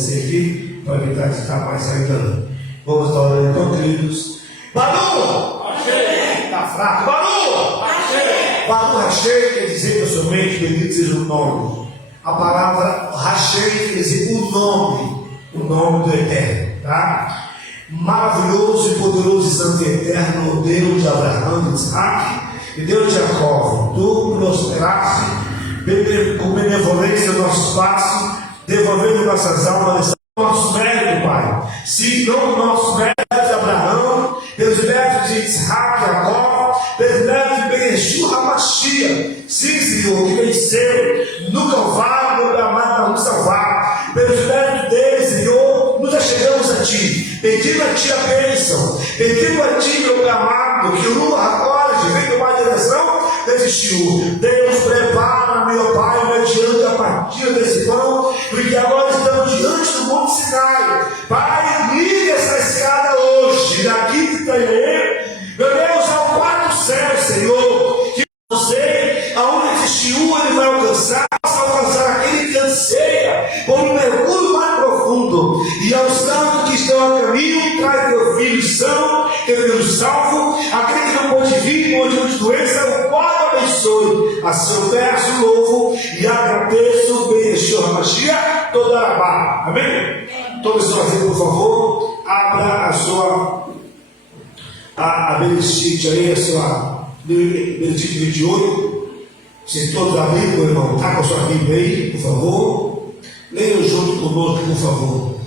descer aqui para evitar que está mais saindo. Vamos estar orando então, queridos. Baru! Está fraco. Baru! Baru Rachei quer dizer que somente bendito seja o nome. A palavra Rachei quer dizer o nome do Eterno, tá? Maravilhoso e poderoso e santo e eterno Deus de Abraão, de Isaac e Deus de Jacó, tu prosperaste com benevolência nossos passos, devolvendo nossas almas, nosso mérito, Pai. Sim, não nossos méritos de Abraão, pelos méritos de Isaac, Jacó, pelos méritos de Yeshua HaMashiach. Sim, Senhor, que venceu no Calvário, no gramado para nos salvar. Pelos méritos dele, Senhor, nos achegamos a Ti, pedindo a Ti a bênção, pedindo a Ti, meu Pai amado, que o agora vem tomar a direção desse Senhor. Deus, prepara, meu Pai, mediante a partir desse pão, porque agora estamos diante do Monte Sinai. Pai, liga essa escada hoje, daqui que está aí, meu Deus, ao quarto céu, Senhor, que eu não sei aonde esse Senhor ele vai alcançar, aquele que anseia por um mergulho mais profundo, e aos santos que estão a caminho, traz teu filho são, teu filho salvo, aquele que não pode vir, pode de doença, o Pai abençoe. Assim eu peço, louvo e agradeço, bem Yeshua HaMashiach, toda a barra. Amém? Toda a sua vida, por favor, abra a sua a Benedicite aí, a sua Benedicite 28. Se todos abriram, meu irmão, está com a sua Bíblia aí, por favor. Leiam junto conosco, por favor.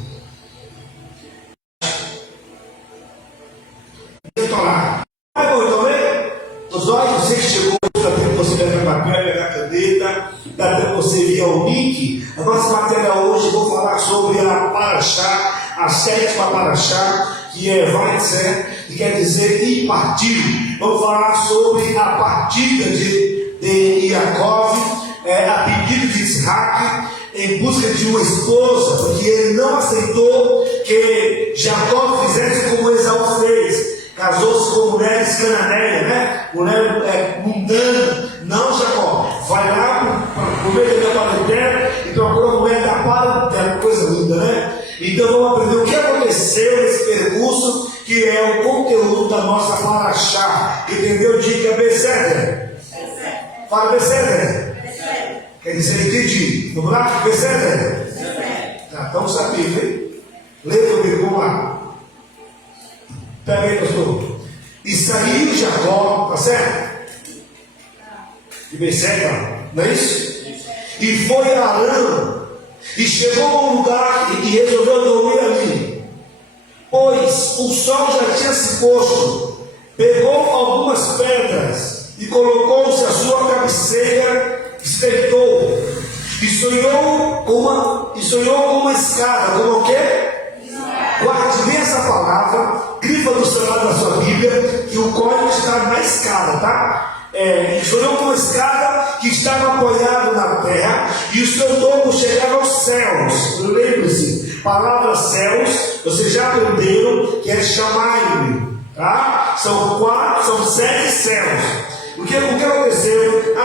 Estou lá. Vai, bom, então, os olhos, você que chegou, dá tempo você pegar papel, pegar caneta, dá tempo você enviar o link. A nossa matéria hoje, eu vou falar sobre a Parashá, a sétima Parashá, que é Vaitzer, que quer dizer ir partir. Vamos falar sobre a partida de Yaakov, a pedido de Isaac, em busca de uma esposa, porque ele não aceitou que Jacó fizesse como Esaú fez, casou-se com mulheres cananeias, né? Mulher mundana. Não, Jacó, vai lá para o meio da parentela e procura a mulher da parentela, coisa linda, né? Então vamos aprender o que aconteceu nesse percurso, que é o conteúdo da nossa Parashá. Entendeu? Dica Beceder. Fala Beceder. Quer dizer, entendi. Vamos lá? Beceder. Tá, então sabia, hein? Lê comigo, vamos lá. Pega aí, pastor. E saiu Jacó, tá certo? E Beceder, não é isso? E foi a Arã. E chegou a um lugar e resolveu dormir ali, pois o sol já tinha se posto. Pegou algumas pedras e colocou-se à sua cabeceira e se deitou. E sonhou com uma escada. Como o quê? Guarde bem essa palavra, grifa do seu lado da sua Bíblia, que o código está na escada, tá? Sonhou com uma escada que estava apoiada na terra, e o seu topo chegava aos céus. Lembre-se, palavra céus, vocês já aprenderam que é Shamayim, tá? São 7 céus. O que aconteceu?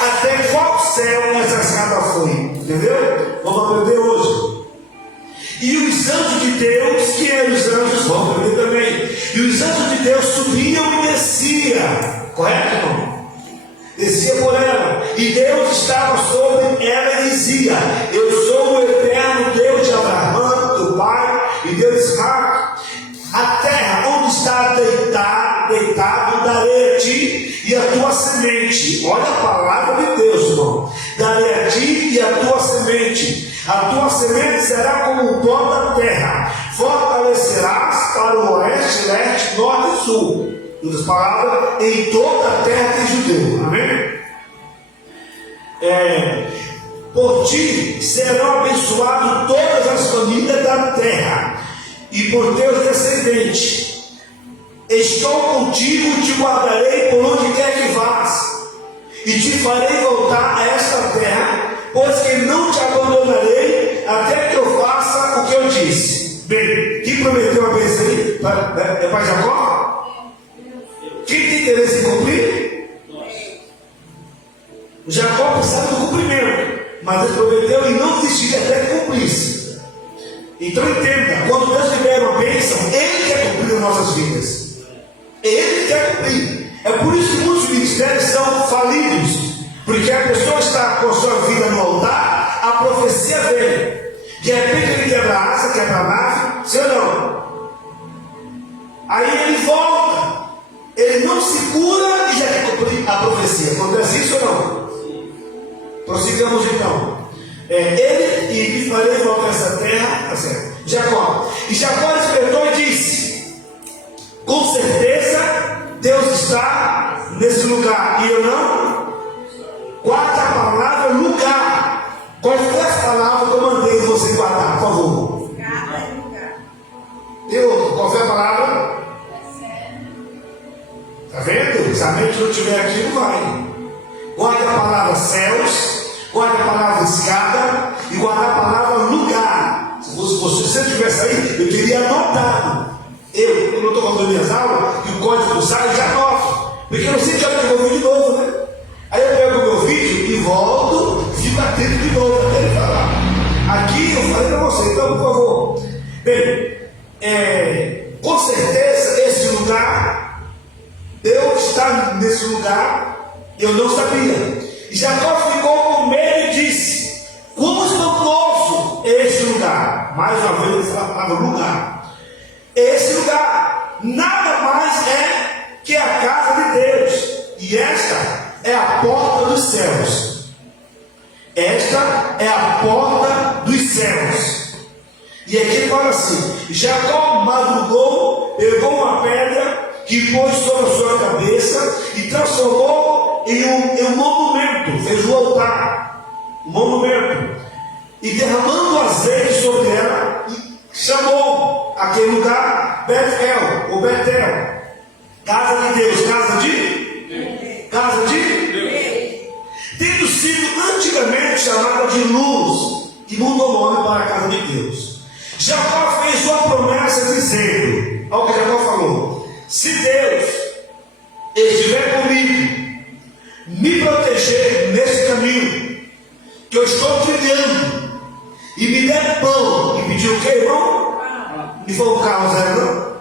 Até qual céu essa escada foi? Entendeu? Vamos aprender hoje. E os anjos de Deus, que eram os anjos, vamos aprender também. E os anjos de Deus subiam e desciam. Correto, irmão? Descia por ela, e Deus estava sobre ela e dizia: eu sou o eterno Deus de Abraão, teu pai, e Deus de Isaac. A terra onde está deitado, darei a ti e a tua semente. Olha a palavra de Deus, irmão. Darei a ti e a tua semente. A tua semente será como o pó da terra. Fortalecerás para o oeste, leste, norte e sul. Em outras palavras, em toda a terra tem judeu. Amém? Por ti serão abençoadas todas as famílias da terra, e por teus descendentes. Estou contigo, te guardarei por onde quer que vás, e te farei voltar a esta terra, pois que não te abandonarei até que eu faça o que eu disse. Bem, quem prometeu a bênção aí? É Pai Jacó? Quem tem interesse em cumprir? O Jacó precisava do cumprimento, mas ele prometeu e não desistiu até que cumprisse. Então entenda, quando Deus libera uma bênção, Ele quer cumprir as nossas vidas. Ele quer cumprir. É por isso que muitos ministérios são falidos, porque a pessoa está com a sua vida no altar, a profecia vem. De repente ele quebra a asa, quebra a nave, sim ou não? Aí ele volta, ele não se cura e já quer cumprir a profecia. Acontece isso ou não? Prossigamos então. Ele e farei voltar essa terra, tá certo? Jacó. E Jacó despertou e disse: com certeza Deus está nesse lugar e eu não. Guarda a palavra lugar. Qual foi a palavra que eu mandei você guardar, por favor? Lugar. Qual foi a palavra? Está vendo? Se a mente não estiver aqui, não vai. Guarda a palavra céus, guarda a palavra escada e guarda a palavra lugar. Se você estivesse aí, eu teria anotado. Eu não estou fazendo minhas aulas e o código sai já anoto. Porque eu não sei que hora que eu vou vir de novo, né? Aí eu pego o meu vídeo e volto, fico atento de novo até ele falar. Aqui eu falei para você, então por favor. Bem, com certeza esse lugar, Deus está nesse lugar, eu não sabia. E Jacó ficou com medo e disse: como espantoso é esse lugar. Mais uma vez ele falava lugar. Esse lugar nada mais é que a casa de Deus. E esta é a porta dos céus. Esta é a porta dos céus. E aqui ele fala assim: Jacó madrugou, pegou uma pedra que pôs sobre a sua cabeça e transformou em um monumento, fez um altar, um monumento, e derramando azeite sobre ela, chamou aquele lugar Betel, ou Betel, casa de Deus, casa de Deus. Tendo sido antigamente chamada de luz, e mudou o nome para a casa de Deus. Jacó fez uma promessa dizendo, ao que Jacó falou: se Deus estiver comigo, me proteger nesse caminho que eu estou trilhando, e me der pão, e pediu o que, irmão? E foi o caos, não?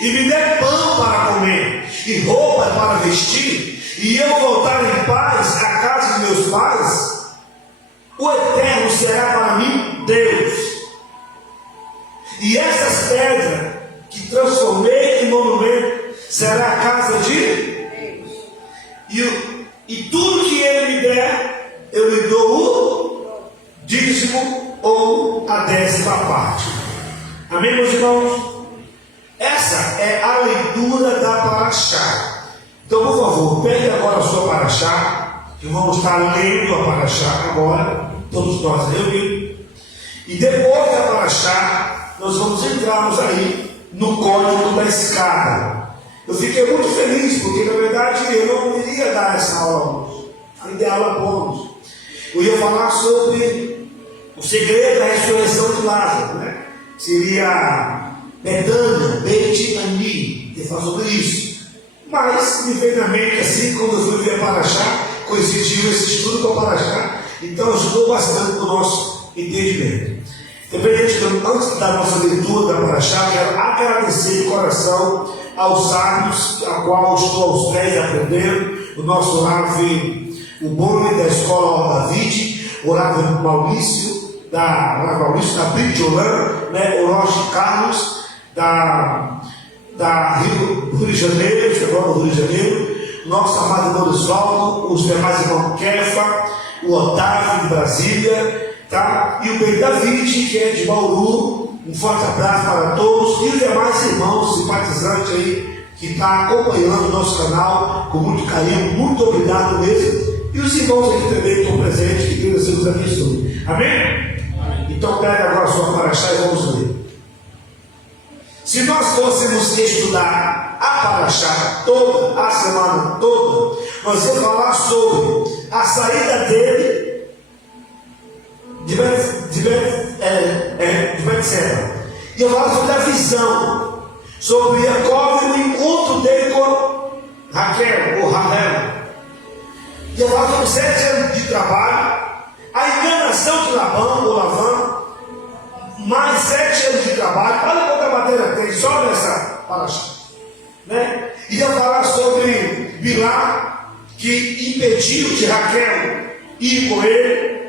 E me der pão para comer, e roupa para vestir, e eu voltar em paz à casa de meus pais, o Eterno será para mim Deus. E essas pedras que transformei em monumento será a casa de Deus. E tudo que Ele me der, eu lhe dou o dízimo ou a 10ª parte. Amém, meus irmãos? Essa é a leitura da Paraxá. Então, por favor, pegue agora a sua Paraxá, que vamos estar lendo a Paraxá agora, todos nós reunidos. E depois da Paraxá, nós vamos entrarmos aí no código da escada. Eu fiquei muito feliz, porque na verdade eu não iria dar essa aula, ainda é aula bônus. Eu ia falar sobre o segredo da ressurreição de Lázaro, né? Seria Betânia, Beit Ani, que fala sobre isso. Mas me veio na mente assim, quando eu fui ver a Paraxá, coincidiu esse estudo com a Paraxá, então ajudou bastante no nosso entendimento. Antes da nossa leitura da Paraxá, quero agradecer de coração aos sábios, a qual estou aos pés aprendendo, o nosso Rav, o Boni da Escola David, o Rav Maurício da Bridgeland, né, o Roche Carlos da Rio de Janeiro, chegou no Rio de Janeiro, nosso amado irmão Osvaldo, os demais irmãos Kefa, o Otávio de Brasília, tá? E o Bem David, que é de Bauru. Um forte abraço para todos e os demais irmãos simpatizantes aí que estão acompanhando o nosso canal com muito carinho. Muito obrigado mesmo. E os irmãos aqui também estão presentes, que Deus nos abençoe. Amém? Então pega agora a sua Paraxá e vamos ler. Se nós fôssemos estudar a Paraxá toda, a semana toda, nós vamos falar sobre a saída dele de Betseba. E eu falo sobre a visão, sobre Jacó e o encontro dele com Raquel, ou Rahel. E eu falo sobre 7 anos de trabalho, a enganação de Labão, ou Lavã, Paraxá, né? E eu falar sobre Bilá, que impediu de Raquel ir com ele.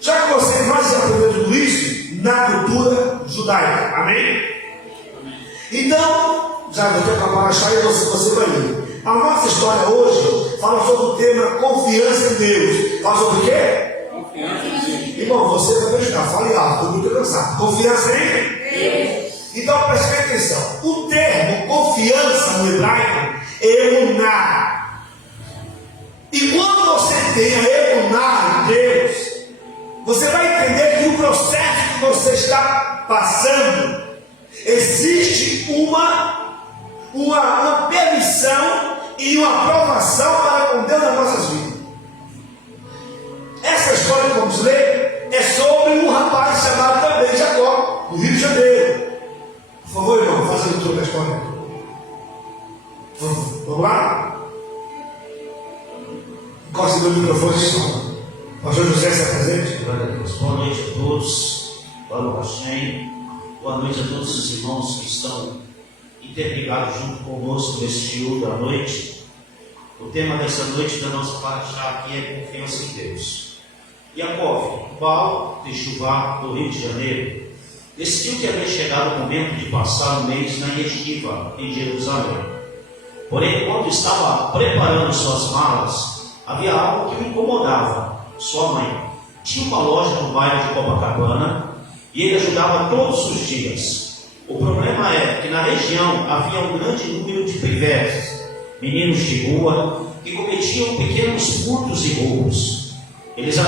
Já que nós já aprendemos tudo isso na cultura judaica, amém? Então, já vou ter para Paraxá e você vai ler. A nossa história hoje fala sobre o tema confiança em Deus. Fala sobre o quê? Confiança em Deus. Irmão, você vai me ajudar, fale alto, estou muito cansado. Confiança em Deus. Então preste atenção. O termo confiança no hebraico é emuná. E quando você tem a emuná em Deus, você vai entender que o processo que você está passando, existe uma permissão e uma aprovação para com Deus nas nossas vidas. Essa história que vamos ler é sobre um rapaz chamado também Jacó, do Rio de Janeiro. Por favor, irmão, faça a leitura da história. Vamos lá? Encoste no microfone, senhor. Pastor José, se apresente. Glória a Deus. Boa noite a todos. Baruch Hashem. Boa noite a todos os irmãos que estão interligados junto conosco neste shiur da noite. O tema dessa noite da nossa paraxá aqui é confiança em Deus. Yaakov, Baal de Chuvá, do Rio de Janeiro, decidiu que havia chegado o momento de passar um mês na Yeshiva, em Jerusalém. Porém, quando estava preparando suas malas, havia algo que o incomodava. Sua mãe tinha uma loja no bairro de Copacabana e ele ajudava todos os dias. O problema é que na região havia um grande número de pivetes, meninos de rua, que cometiam pequenos furtos e roubos. Eles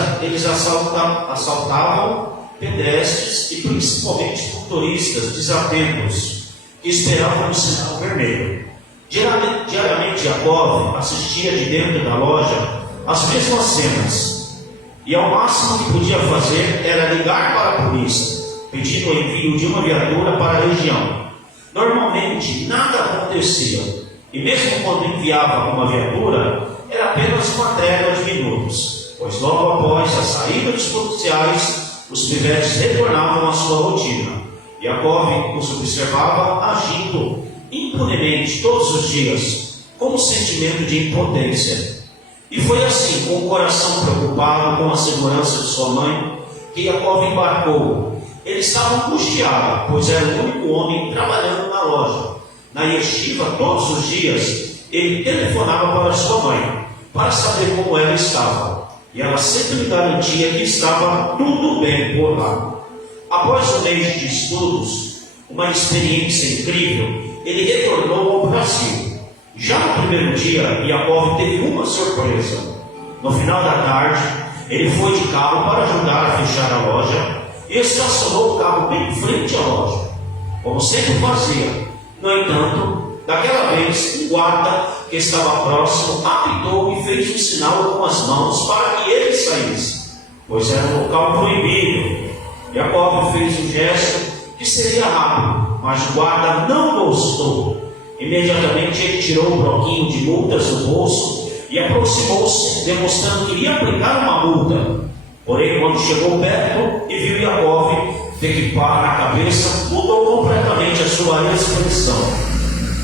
assaltavam pedestres e principalmente motoristas desatentos que esperavam o sinal vermelho. Diariamente Yaakov assistia de dentro da loja as mesmas cenas, e ao máximo que podia fazer era ligar para a polícia, pedindo o envio de uma viatura para a região. Normalmente nada acontecia, e mesmo quando enviava uma viatura, era apenas uma trégua de minutos, pois logo após a saída dos policiais, os pivetes retornavam à sua rotina. Yaakov os observava agindo impunemente todos os dias, com um sentimento de impotência. E foi assim, com o coração preocupado com a segurança de sua mãe, que Yaakov embarcou. Ele estava angustiado, pois era o único homem trabalhando na loja. Na Yeshiva, todos os dias, ele telefonava para sua mãe, para saber como ela estava. E ela sempre lhe garantia que estava tudo bem por lá. Após um mês de estudos, uma experiência incrível, ele retornou ao Brasil. Já no primeiro dia, Yaakov teve uma surpresa. No final da tarde, ele foi de carro para ajudar a fechar a loja e estacionou o carro bem em frente à loja, como sempre fazia. No entanto, daquela vez, um guarda que estava próximo apitou e fez um sinal com as mãos para que ele saísse, pois era um local proibido. Yaakov fez um gesto que seria rápido, mas o guarda não gostou. Imediatamente ele tirou um bloquinho de multas do bolso e aproximou-se, demonstrando que iria aplicar uma multa. Porém, quando chegou perto e viu Yaakov ter que parar a cabeça, mudou completamente a sua expressão.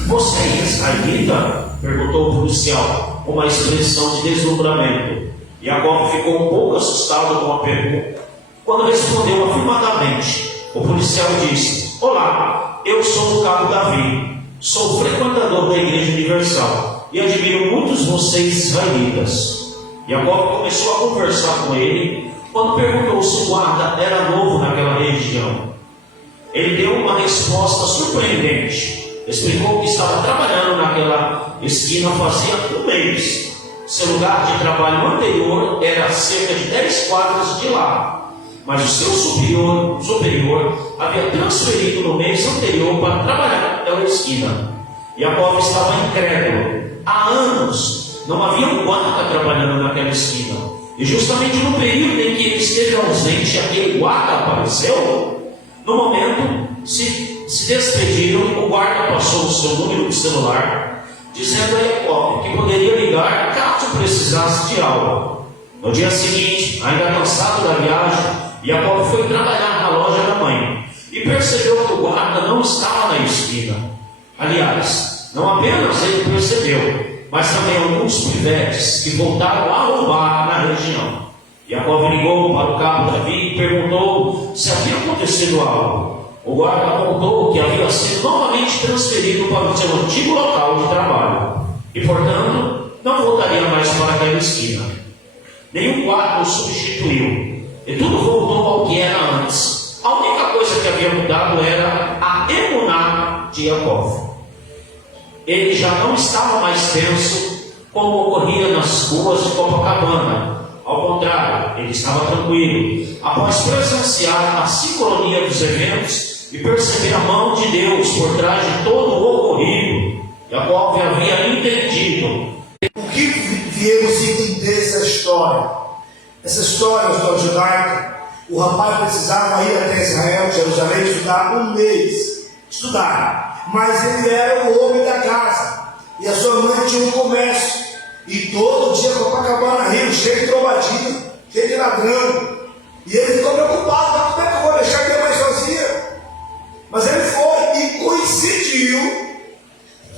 "Você é israelita?" perguntou o policial, com uma expressão de deslumbramento. Yaakov ficou um pouco assustado com a pergunta. Quando respondeu afirmativamente, o policial disse: "Olá, eu sou o cabo Davi. Sou frequentador da Igreja Universal e admiro muitos vocês israelitas." Yaakov começou a conversar com ele quando perguntou se o guarda era novo naquela região. Ele deu uma resposta surpreendente. Explicou que estava trabalhando naquela esquina fazia um mês. Seu lugar de trabalho anterior era a cerca de 10 quadras de lá, mas o seu superior havia transferido no mês anterior para trabalhar naquela esquina. Yaakov estava incrédulo. Há anos não havia um guarda trabalhando naquela esquina, e justamente no período em que ele esteve ausente, aquele guarda apareceu. No momento, se despediram. O guarda passou o seu número de celular, dizendo a Yaakov que poderia ligar caso precisasse de algo. No dia seguinte, ainda cansado da viagem, Yaakov foi trabalhar na loja da mãe e percebeu que o guarda não estava na esquina. Aliás, não apenas ele percebeu, mas também alguns pivetes que voltaram a roubar na região. Jacó ligou para o cabo Davi e perguntou se havia acontecido algo. O guarda contou que havia sido novamente transferido para o seu antigo local de trabalho e, portanto, não voltaria mais para aquela esquina. Nenhum guarda o substituiu e tudo voltou ao que era antes. A única coisa que havia mudado era a emuná de Jacó. Ele já não estava mais tenso como ocorria nas ruas de Copacabana. Ao contrário, ele estava tranquilo, após presenciar a sincronia dos eventos e perceber a mão de Deus por trás de todo o ocorrido. Jacó havia entendido. O que viemos entender essa história? Essa história judaica, o rapaz precisava ir até Israel, Jerusalém, estudar um mês. Estudar. Mas ele era o homem da casa. E a sua mãe tinha um comércio. E todo dia Copacabana Rio, cheio de trombadinha, cheio de ladrão. E ele ficou preocupado, como é que eu vou deixar minha mãe sozinha? Mas ele foi e coincidiu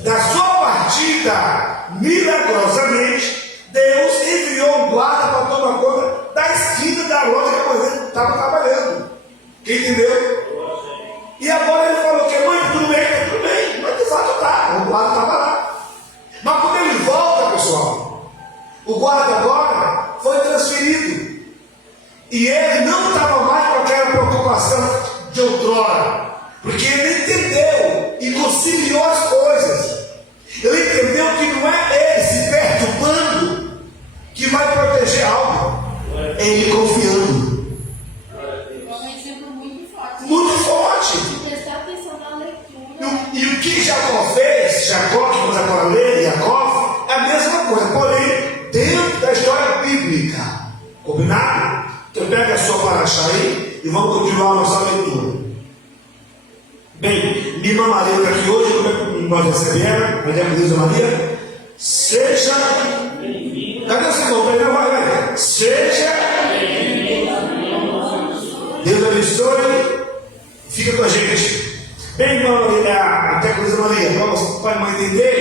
da sua partida, milagrosamente, Deus enviou um guarda para tomar conta da esquina da loja que a mãe dele estava trabalhando. Quem entendeu? E agora ele falou que mãe, tudo bem, mas de fato está, o guarda estava lá. Mas quando ele volta, pessoal, o guarda agora foi transferido. E ele não estava mais com aquela preocupação de outrora. Porque ele entendeu e conciliou as coisas. Ele entendeu que não é ele se perturbando que vai proteger algo. É ele confiando. É um exemplo muito forte. Muito forte. Prestar atenção na leitura. E o que Jacó fez, Jacó que nós agora lê, Jacó, é a mesma coisa, porém, dentro da história bíblica. Combinado? Então pega a sua paraxá aí e vamos continuar a nossa leitura. Bem, minha irmã Maria está aqui hoje, como é que nós recebemos? Maria Luísa Maria, seja. Cadê o seu irmão? Vai. Seja. Deus abençoe. Fica com a gente. Bem, irmã Maria, até Luísa Maria, para a irmã entender,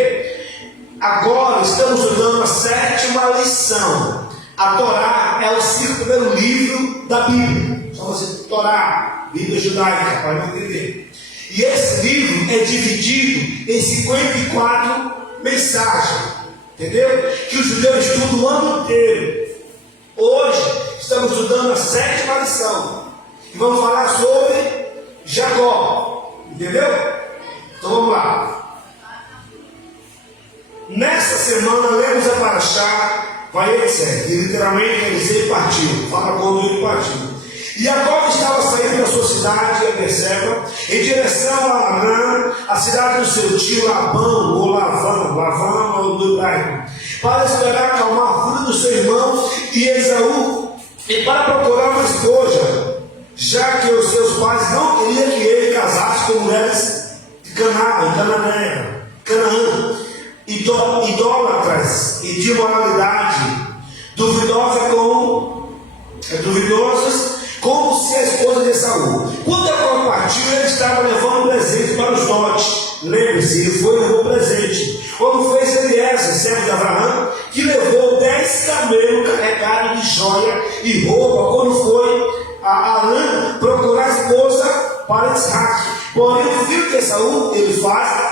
agora estamos estudando a 7ª lição. A Torá é o primeiro livro da Bíblia. Só você, Torá, Bíblia judaica, para entender. E esse livro é dividido em 54 mensagens. Entendeu? Que os judeus estudam o ano inteiro. Hoje estamos estudando a 7ª lição. E vamos falar sobre Jacó. Entendeu? Então vamos lá. Nessa semana lemos a paraxá Vayetze, que literalmente quer dizer partiu. Fala quando ele partiu. E Jacó estava saindo da sua cidade, Berseba, em direção a Arã, a cidade do seu tio Labão, ou Lavão do hebraico, para esperar acalmar a fúria do seu irmão e Esaú, e para procurar uma esposa, já que os seus pais não queriam que ele casasse com mulheres de Canaã, idólatras e de moralidade duvidosas, como se a esposa de Esaú. Quando Jacó partiu, ele estava levando presente para os dotes. Lembre-se, ele foi e levou presente. Como fez Eliezer, servo de Abraão, que levou 10 camelos carregados de joia e roupa, quando foi a Arã procurar a esposa para Isaac. Porém, o filho de Esaú, ele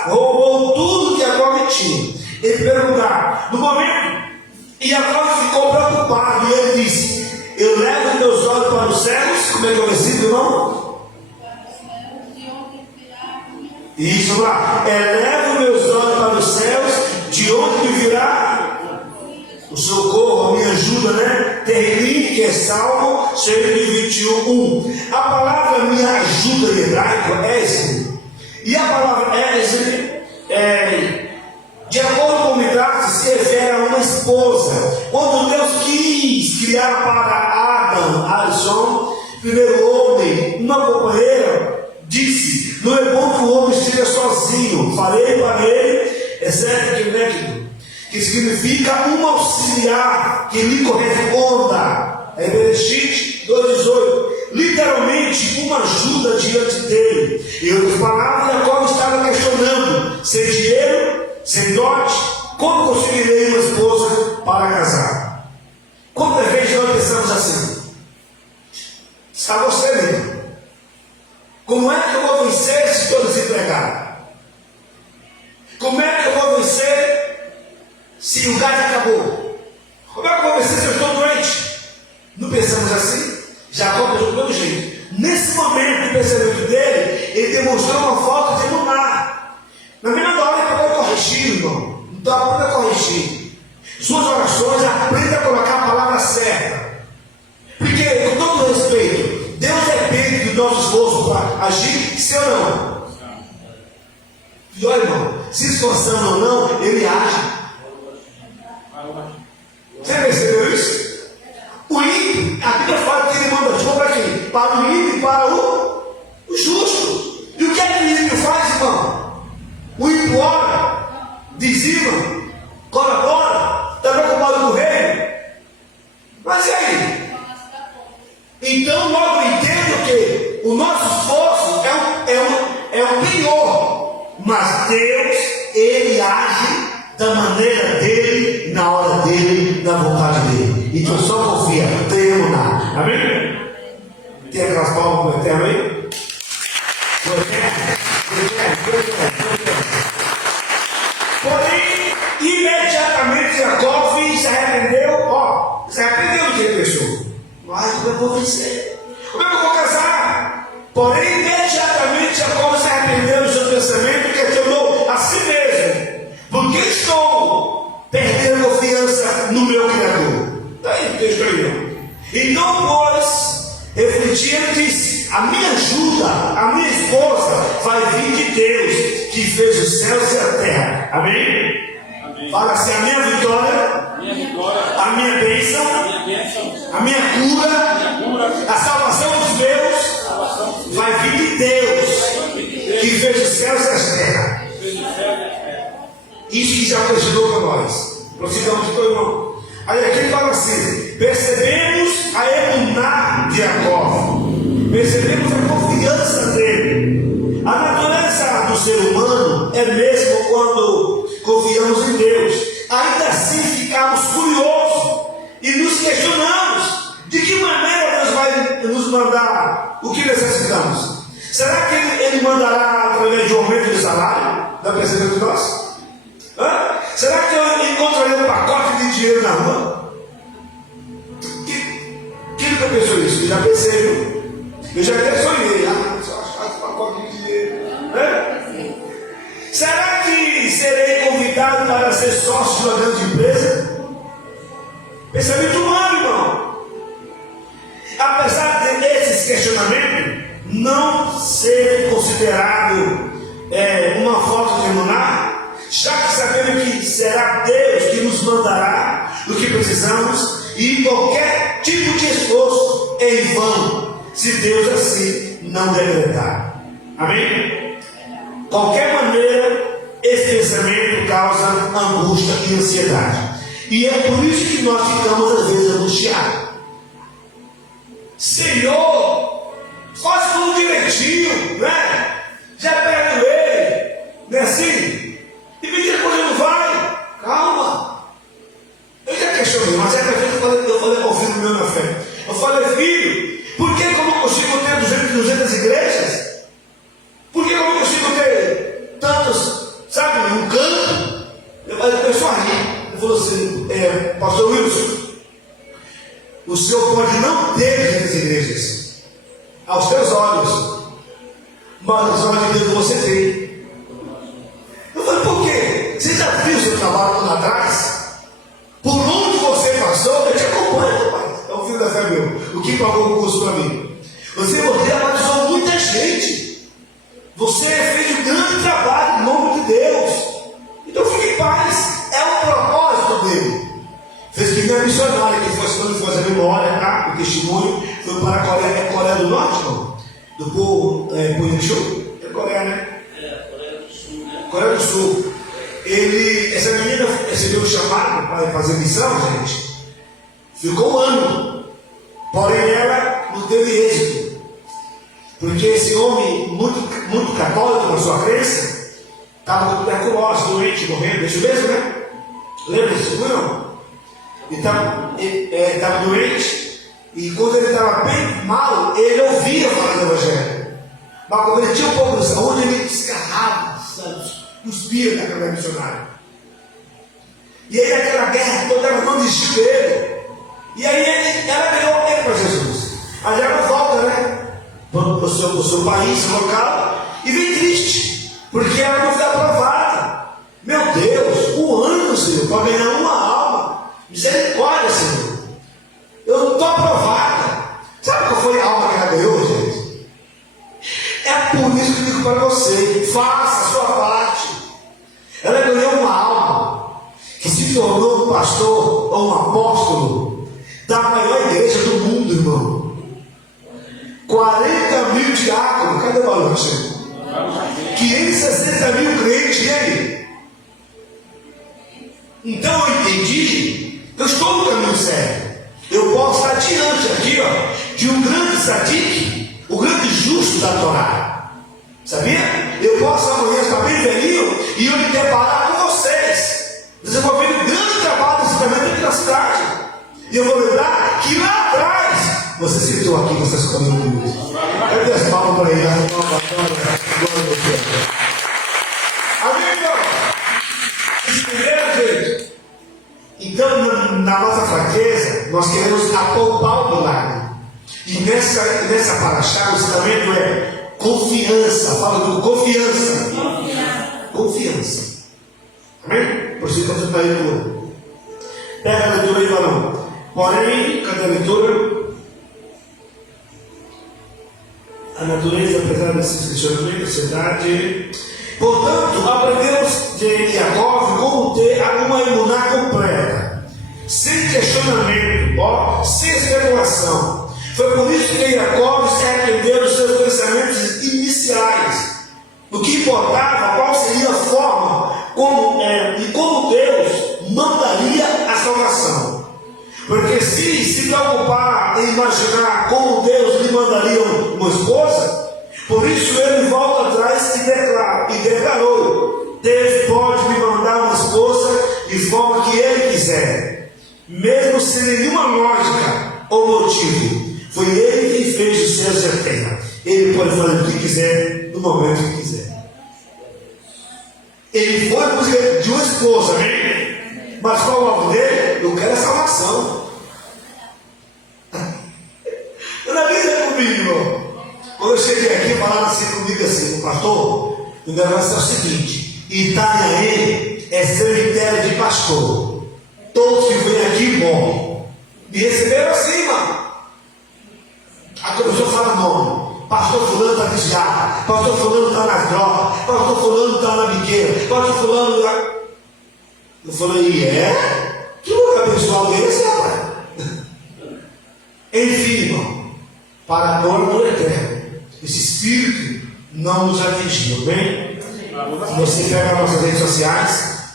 roubou tudo que Jacó tinha. Em primeiro lugar, no momento, Jacó ficou preocupado e ele disse: eu levo meus olhos para os céus. Como é que é o versículo, irmão? Isso lá. Elevo meus olhos para os céus, de onde me virá o socorro, a minha ajuda, né? Termine, que é Salmo 121:1. A palavra minha ajuda em hebraico é Esri. E a palavra Esri de acordo com o Midrash, se refere a uma esposa. Quando Deus quis criar para Alisson, primeiro homem, uma companheira, disse: não é bom que o homem esteja sozinho. Farei para ele, exceto que significa um auxiliar que lhe corresponda. É Bereshit 2:18. Literalmente, uma ajuda diante dele. Em outras palavras, Jacó estava questionando: sem dinheiro, sem dote, como conseguirei uma esposa para casar? Quantas vezes nós pensamos assim? Está você mesmo. Como é que eu vou vencer se estou desempregado? Como é que eu vou vencer se o gás acabou? Como é que eu vou vencer se eu estou doente? Não pensamos assim? Jacó pensou do mesmo jeito. Nesse momento do pensamento dele, ele demonstrou uma falta de emuná. Na mesma hora ele pode corrigir, irmão. Então aprenda a corrigir. Suas orações, aprenda a colocar a palavra certa. Porque, com todo respeito, Deus depende do nosso esforço para agir, sim ou não? E olha, irmão, se esforçando ou não, ele age. Você percebeu isso? O ímpio, a Bíblia fala que ele manda chuva para quem? Para o ímpio e para o justo. E o que é que o ímpio faz, irmão? O ímpio ora, dizima, colabora, está preocupado com o reino. Mas e aí? Então logo entendo que o nosso esforço é o pior. Mas Deus, ele age da maneira dele, na hora dele, na vontade dele. Então só confia, tenha nada. Amém? Tem aquelas palmas do eterno aí? Porém, imediatamente Jacó se arrependeu. Se arrependeu do que ele pensou. Mas como é que eu vou vencer? Como é que eu vou casar? Porém, imediatamente Jacó se arrependeu do seu pensamento e questionou a si mesmo: por que estou perdendo confiança no meu Criador? Está aí o texto aí. Então, pois, refletindo, disse: a minha ajuda, a minha esposa vai vir de Deus, que fez os céus e a terra. Amém? Amém. Fala assim: a minha vitória, a minha bênção, a minha cura, a salvação dos meus, vai vir de Deus, que fez os céus e a terra. Isso que já apresentou para nós. Prossigamos de todo irmão. Aí aqui ele fala assim: percebemos a emuná de Jacó, percebemos a confiança dele. A natureza do ser humano é mesmo quando confiamos em Deus. Ainda assim ficamos curiosos e nos questionamos: de que maneira Deus vai nos mandar o que necessitamos? Será que Ele mandará através de um aumento de salário? Está percebendo de nós? Será que eu encontrarei um pacote de dinheiro na rua? Quem nunca pensou isso? Eu já pensei, viu? Eu já até sonhei. Só achar esse pacote de dinheiro. Será que serei convidado para ser sócio de uma grande empresa? Pensamento humano, irmão. Apesar desses questionamentos não ser considerado uma falta de emuná, já que sabemos que será Deus que nos mandará o que precisamos, e qualquer tipo de esforço é em vão, se Deus assim não decretar. Amém? Qualquer maneira, esse pensamento causa angústia e ansiedade. E é por isso que nós ficamos às vezes angustiados. Senhor, faz tudo direitinho, né? Já perdoei, não é assim? E me diga quando não vai. Calma. Eu já questionei, mas é que eu falei ao filho meu na fé. Eu falei: filho, por que eu não consigo ter 200 igrejas? Por que eu não consigo ter tantos, sabe, um campo? Eu começou a rir. Ele falou assim: pastor Wilson, o senhor pode não ter 200 igrejas aos teus olhos, mas aos olhos de Deus você tem. Eu falei: por quê? Você já viu o seu trabalho lá atrás? Por onde você passou? Eu te acompanho, rapaz. É o filho da fé meu, o que pagou o curso para mim. Você batizou muita gente. Você fez um grande trabalho em nome de Deus. Então fique em paz. É o propósito dele. Fez que minha missionária, que foi fazer a memória, tá? O testemunho, foi para a Coreia do Norte, não? Do povo Punjab. É Coreia, né? Coreia do Sul. Essa menina recebeu o chamado para fazer missão, gente. Ficou um ano. Porém, ela não teve êxito. Porque esse homem, muito católico na sua crença, estava com tuberculose, doente, morrendo, isso mesmo, né? Lembra disso, não? Ele estava doente, e quando ele estava bem mal, ele ouvia falar do Evangelho. Mas quando ele tinha um pouco de saúde, ele descarrava, cuspia da câmara missionária. E aí aquela guerra toda ela não desistiu dele. E aí ela ganhou ele para Jesus. Aí ela volta, né? Para o seu país, local, e vem triste, porque ela não foi aprovada. Meu Deus, um ano, Senhor, para ganhar uma alma. Misericórdia, Senhor. Eu não estou aprovada. Sabe qual foi a alma que ela ganhou, gente? É por isso que eu digo para você: faça a sua parte. Ela ganhou uma alma que se tornou um pastor ou um apóstolo da maior igreja do mundo, irmão. 40 mil diáconos, cadê o valor, Senhor? 560 mil crentes, e aí? Então eu entendi que eu estou no caminho certo. Eu posso estar diante aqui, ó, de um grande sadique, o grande justo da Torá. Sabia? Eu posso amanhã estar bem velhinho e eu me deparar com vocês, desenvolvendo um grande trabalho de ensinamento aqui na cidade. E eu vou lembrar que lá atrás você citou aqui, você escolheu o Deus. Eu dei as palmas para ele, amém, irmão? Gente. Então, na nossa fraqueza, nós queremos apalpar o milagre. E nessa paraxá, o ensinamento é confiança. Fala do confiança. Confiança. Amém? Por isso que eu estou na leitura. Pega a leitura aí, varão. Porém, cada leitura, a natureza, apesar desse questionamento, a sociedade. Portanto, aprendemos de Jacó como ter uma imuná completa, sem questionamento, sem especulação. Foi por isso que Jacó se arrependeu dos seus pensamentos iniciais. O que importava, qual seria a forma e como Deus mandaria a salvação. Porque se preocupar em imaginar como Deus lhe mandaria uma esposa, por isso ele volta atrás e declarou: Deus pode me mandar uma esposa de forma que ele quiser, mesmo sem nenhuma lógica ou motivo. Foi ele quem fez os céus e a terra. Ele pode fazer o que quiser, no momento que quiser. Ele foi buscar de uma esposa, amém? Mas qual o alvo dele? Eu quero a salvação. Na vida comigo, irmão. Quando eu cheguei aqui, falaram assim comigo assim: pastor, o negócio é o seguinte: Itanhaém é cemitério de pastor. Todos que vêm aqui morrem. Me receberam assim, mano. A pessoa fala nome. Pastor fulano está desviado. Pastor fulano está nas drogas. Pastor fulano está na biqueira. Pastor fulano está... Eu falei: que lugar pessoal é esse, rapaz? Enfim, irmão, para a glória do Eterno, esse espírito não nos atingiu, bem? Se você pega nossas redes sociais,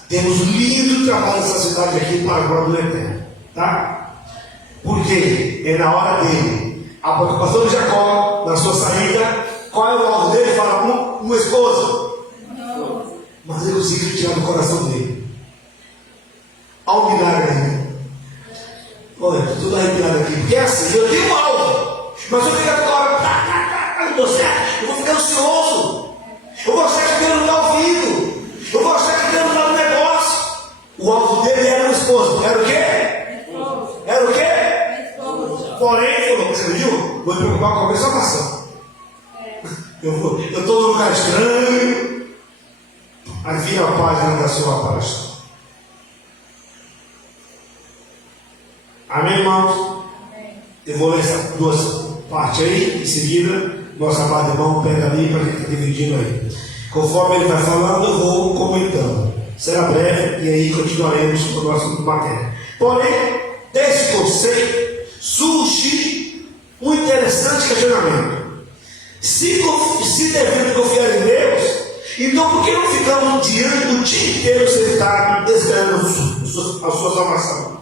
temos um lindo trabalho nessa cidade aqui para a glória do Eterno, tá? Porque é na hora dele. A preocupação de Jacó, na sua saída, qual é o alvo dele? Fala uma esposa. Mas ele conseguiu tirar do coração dele. Olha o milagre aí. Olha, estou tudo arrepiado aqui. Porque é assim, eu tenho um alvo, mas eu fico agora, não deu certo, eu vou ficar ansioso. Eu vou achar que Deus não está ouvindo. Eu vou achar que Deus não está no negócio. O alvo dele era uma esposa. Era o quê? Era o quê? Porém, você viu? Vou me preocupar com a minha salvação. Eu estou num lugar estranho. Aí vira a página da sua palestra. Amém, irmãos? Eu vou ler essas duas partes aí. Em seguida, nossa amada irmão pega ali para quem está dividindo aí. Conforme ele vai falando, eu vou comentando. Será breve e aí continuaremos com o nosso matéria. Porém, desse conceito surge um interessante questionamento. Se devemos confiar em Deus, então por que não ficamos diante do dia inteiro sentados esperando a sua salvação?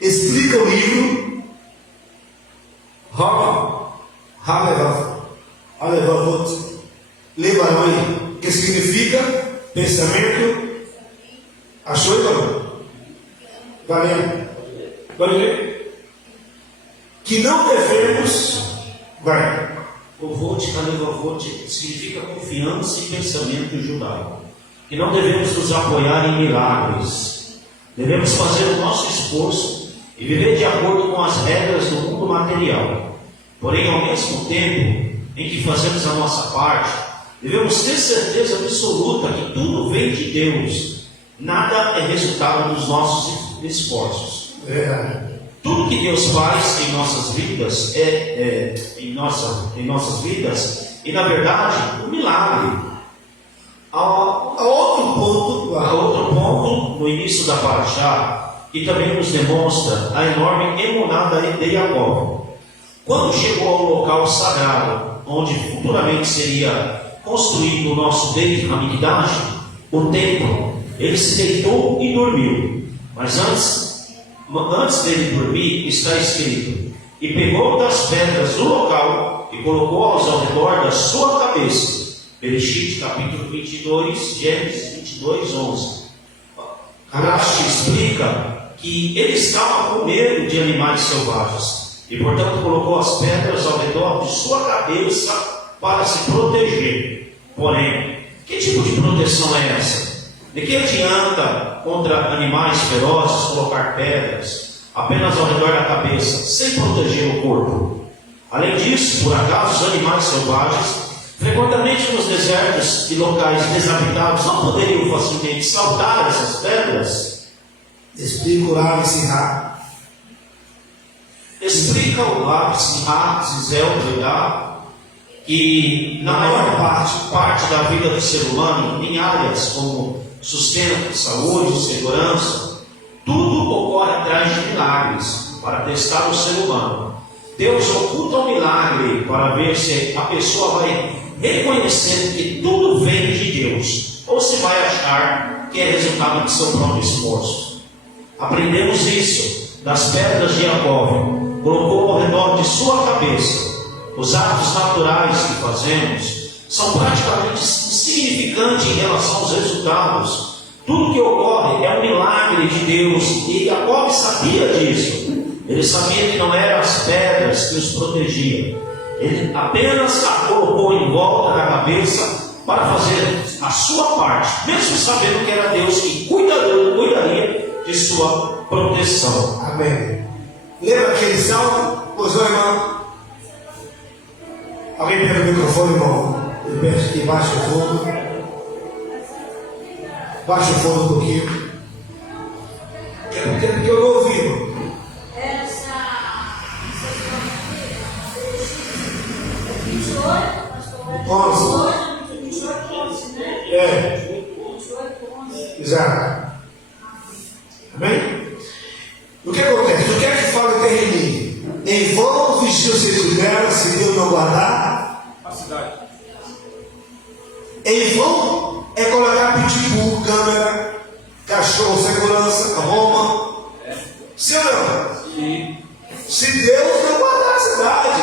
Explica o livro Halevavot, que significa pensamento. Achou, irmão? Valeu? Valeu? Que não devemos. Vai. Vovote, Kalevavote, significa confiança e pensamento judaico. Que não devemos nos apoiar em milagres. Devemos fazer o nosso esforço e viver de acordo com as regras do mundo material. Porém, ao mesmo tempo em que fazemos a nossa parte, devemos ter certeza absoluta que tudo vem de Deus. Nada é resultado dos nossos esforços. Tudo que Deus faz em nossas vidas em nossas vidas, e na verdade, um milagre. Há outro ponto no início da Parashá, que também nos demonstra a enorme emunada de Jacó. Quando chegou ao local sagrado, onde futuramente seria construído o nosso Beit HaMikdash, o templo, ele se deitou e dormiu. Mas antes dele dormir, está escrito: e pegou das pedras do local e colocou-as ao redor da sua cabeça. Bereshit, capítulo 22, Gênesis 22, 11. Rashi explica que ele estava com medo de animais selvagens e, portanto, colocou as pedras ao redor de sua cabeça para se proteger. Porém, que tipo de proteção é essa? De que adianta contra animais ferozes colocar pedras apenas ao redor da cabeça, sem proteger o corpo? Além disso, por acaso, os animais selvagens, frequentemente nos desertos e locais desabitados, não poderiam facilmente saltar essas pedras? Explica o Rav Sinha. Explica o Rav Sinha, Zizel, que na maior parte da vida do ser humano, em áreas como sustento, saúde, segurança, tudo ocorre atrás de milagres para testar o ser humano. Deus oculta o milagre para ver se a pessoa vai reconhecendo que tudo vem de Deus, ou se vai achar que é resultado de seu próprio esforço. Aprendemos isso das pedras de Jacó. Colocou ao redor de sua cabeça. Os atos naturais que fazemos são praticamente insignificantes em relação aos resultados. Tudo que ocorre é um milagre de Deus, e Jacó sabia disso. Ele sabia que não eram as pedras que os protegiam. Ele apenas a colocou em volta da cabeça para fazer a sua parte, mesmo sabendo que era Deus que cuidaria de sua proteção. Amém. Lembra aquele salmo? Pois não, irmão? Alguém pega o microfone, irmão? Ele peça que baixe o fogo. Baixa o fogo um pouquinho. Porque eu não ouvi, irmão. Exato. Amém? O que acontece? O que é que fala o terreninho? Em vão vestir os seus dela, se Deus não guardar a cidade. Em vão é colocar pitbull, câmera, cachorro, segurança, Roma. Sim ou não? Sim. Se Deus não guardar a cidade.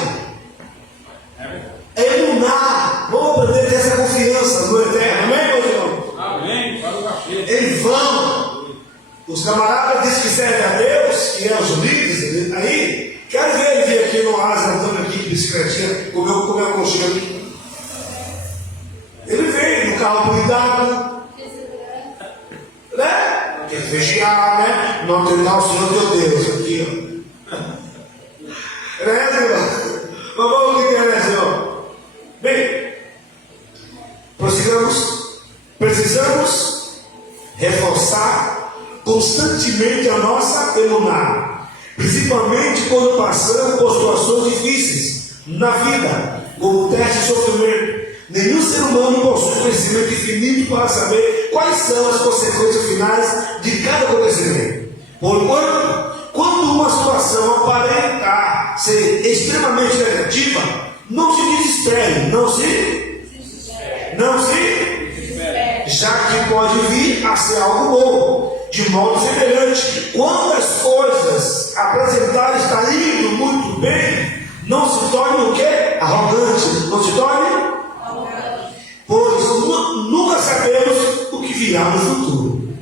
É iluminar. Vamos aprender a ter essa confiança no eterno. Amém, meu irmão? Amém. Em vão. Os camaradas dizem que servem a Deus, que é os líderes aí. Quero ver ele vir aqui no Asa, andando aqui de bicicletinha, com o meu conchego. Ele vem no carro blindado, né? Quer vigiar, né? Não tentar o Senhor teu Deus aqui, ó. Né, Senhor? Mas vamos o que é, né, Senhor? Bem, prossigamos. Precisamos reforçar constantemente a nossa emuná, principalmente quando passamos por situações difíceis na vida, como teste de sofrimento. Nenhum ser humano possui conhecimento infinito para saber quais são as consequências finais de cada acontecimento. Porquanto, quando uma situação aparentar ser extremamente negativa, não se desespere, já que pode vir a ser algo bom. De modo semelhante, quando as coisas apresentadas estão indo muito bem, não se torne o quê? Arrogante. Não se torne? Pois nunca sabemos o que virá no futuro.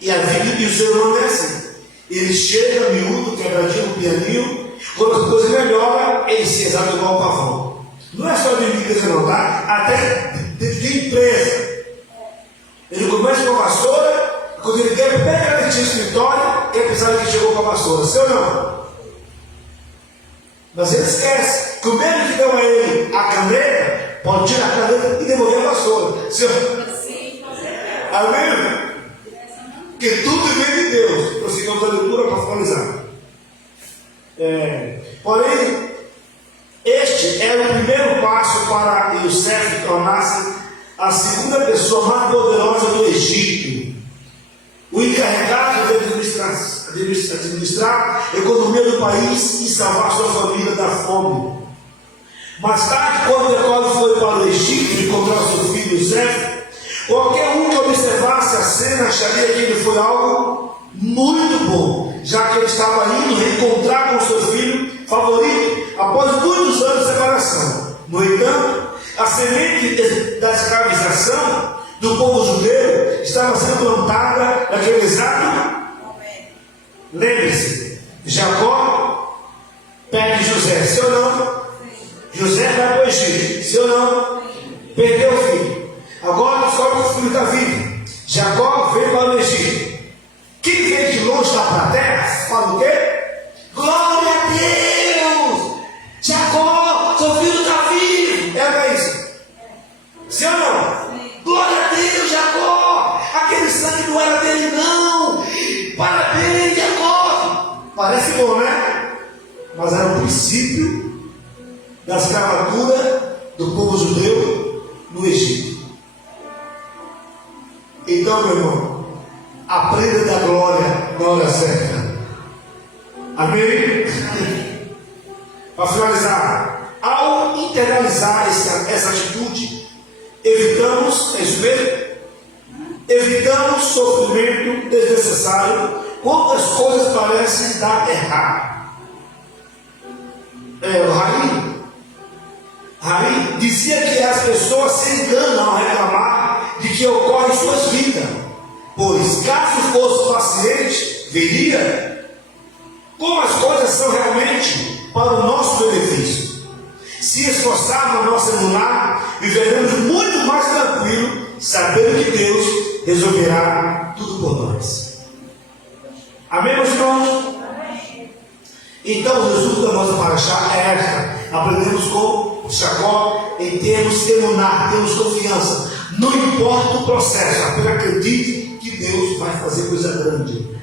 E a vida do ser humano é assim. Ele chega miúdo, quebradinho no pianinho, quando a coisa melhora, ele se exalta igual o pavão. Não é só de igreja não, tá? Até de empresa. Ele começa com a vassoura, quando ele quer garantir o escritório, ele pensava que chegou com a vassoura. Sim ou não? Mas ele esquece que o mesmo que deu a ele a caneta, pode tirar a caneta e devolver a vassoura. Sim ou não? Amém? Porque tudo vem de Deus. Prossigamos a leitura para finalizar. Porém, este era o primeiro passo para Yosef tornar-se a segunda pessoa mais poderosa do Egito, o encarregado de administrar a economia do país e salvar sua família da fome. Mais tarde, quando Jacó foi para o Egito encontrar seu filho Yosef, qualquer um que observasse a cena acharia que ele foi algo muito bom, já que ele estava indo reencontrar com seu filho favorito após muitos anos de separação. No entanto, a semente da escravização do povo judeu estava sendo plantada naquele exato. Lembre-se, Jacó perde José, sim ou não? José vai para o Egito, sim ou não? Perdeu o filho. Agora descobre que o filho está vivo. Jacó veio para o Egito. Quem vem de longe da para a terra fala o quê? Glória a Deus! Jacó, seu filho está vivo. É isso. Sim ou não? Glória a Deus, Jacó! Aquele sangue não era dele, não! Parabéns, Jacó! Parece bom, né? Mas era o princípio da escravatura do povo judeu no Egito. Então, meu irmão, aprenda da glória na hora certa. Amém? Para finalizar, ao internalizar essa atitude, evitamos, é isso mesmo? Evitamos sofrimento desnecessário quando as coisas parecem dar errado. O Raí dizia que as pessoas se enganam ao reclamar de que ocorre em suas vidas, pois caso fosse paciente, veria como as coisas são realmente para o nosso benefício. Se esforçarmos a nossa emuná, viveremos muito mais tranquilo, sabendo que Deus resolverá tudo por nós. Amém, meus irmãos? Então, o resumo da nossa paraxá é esta. Aprendemos com Jacó em termos emuná, temos confiança. Não importa o processo, apenas acredite que Deus vai fazer coisa grande.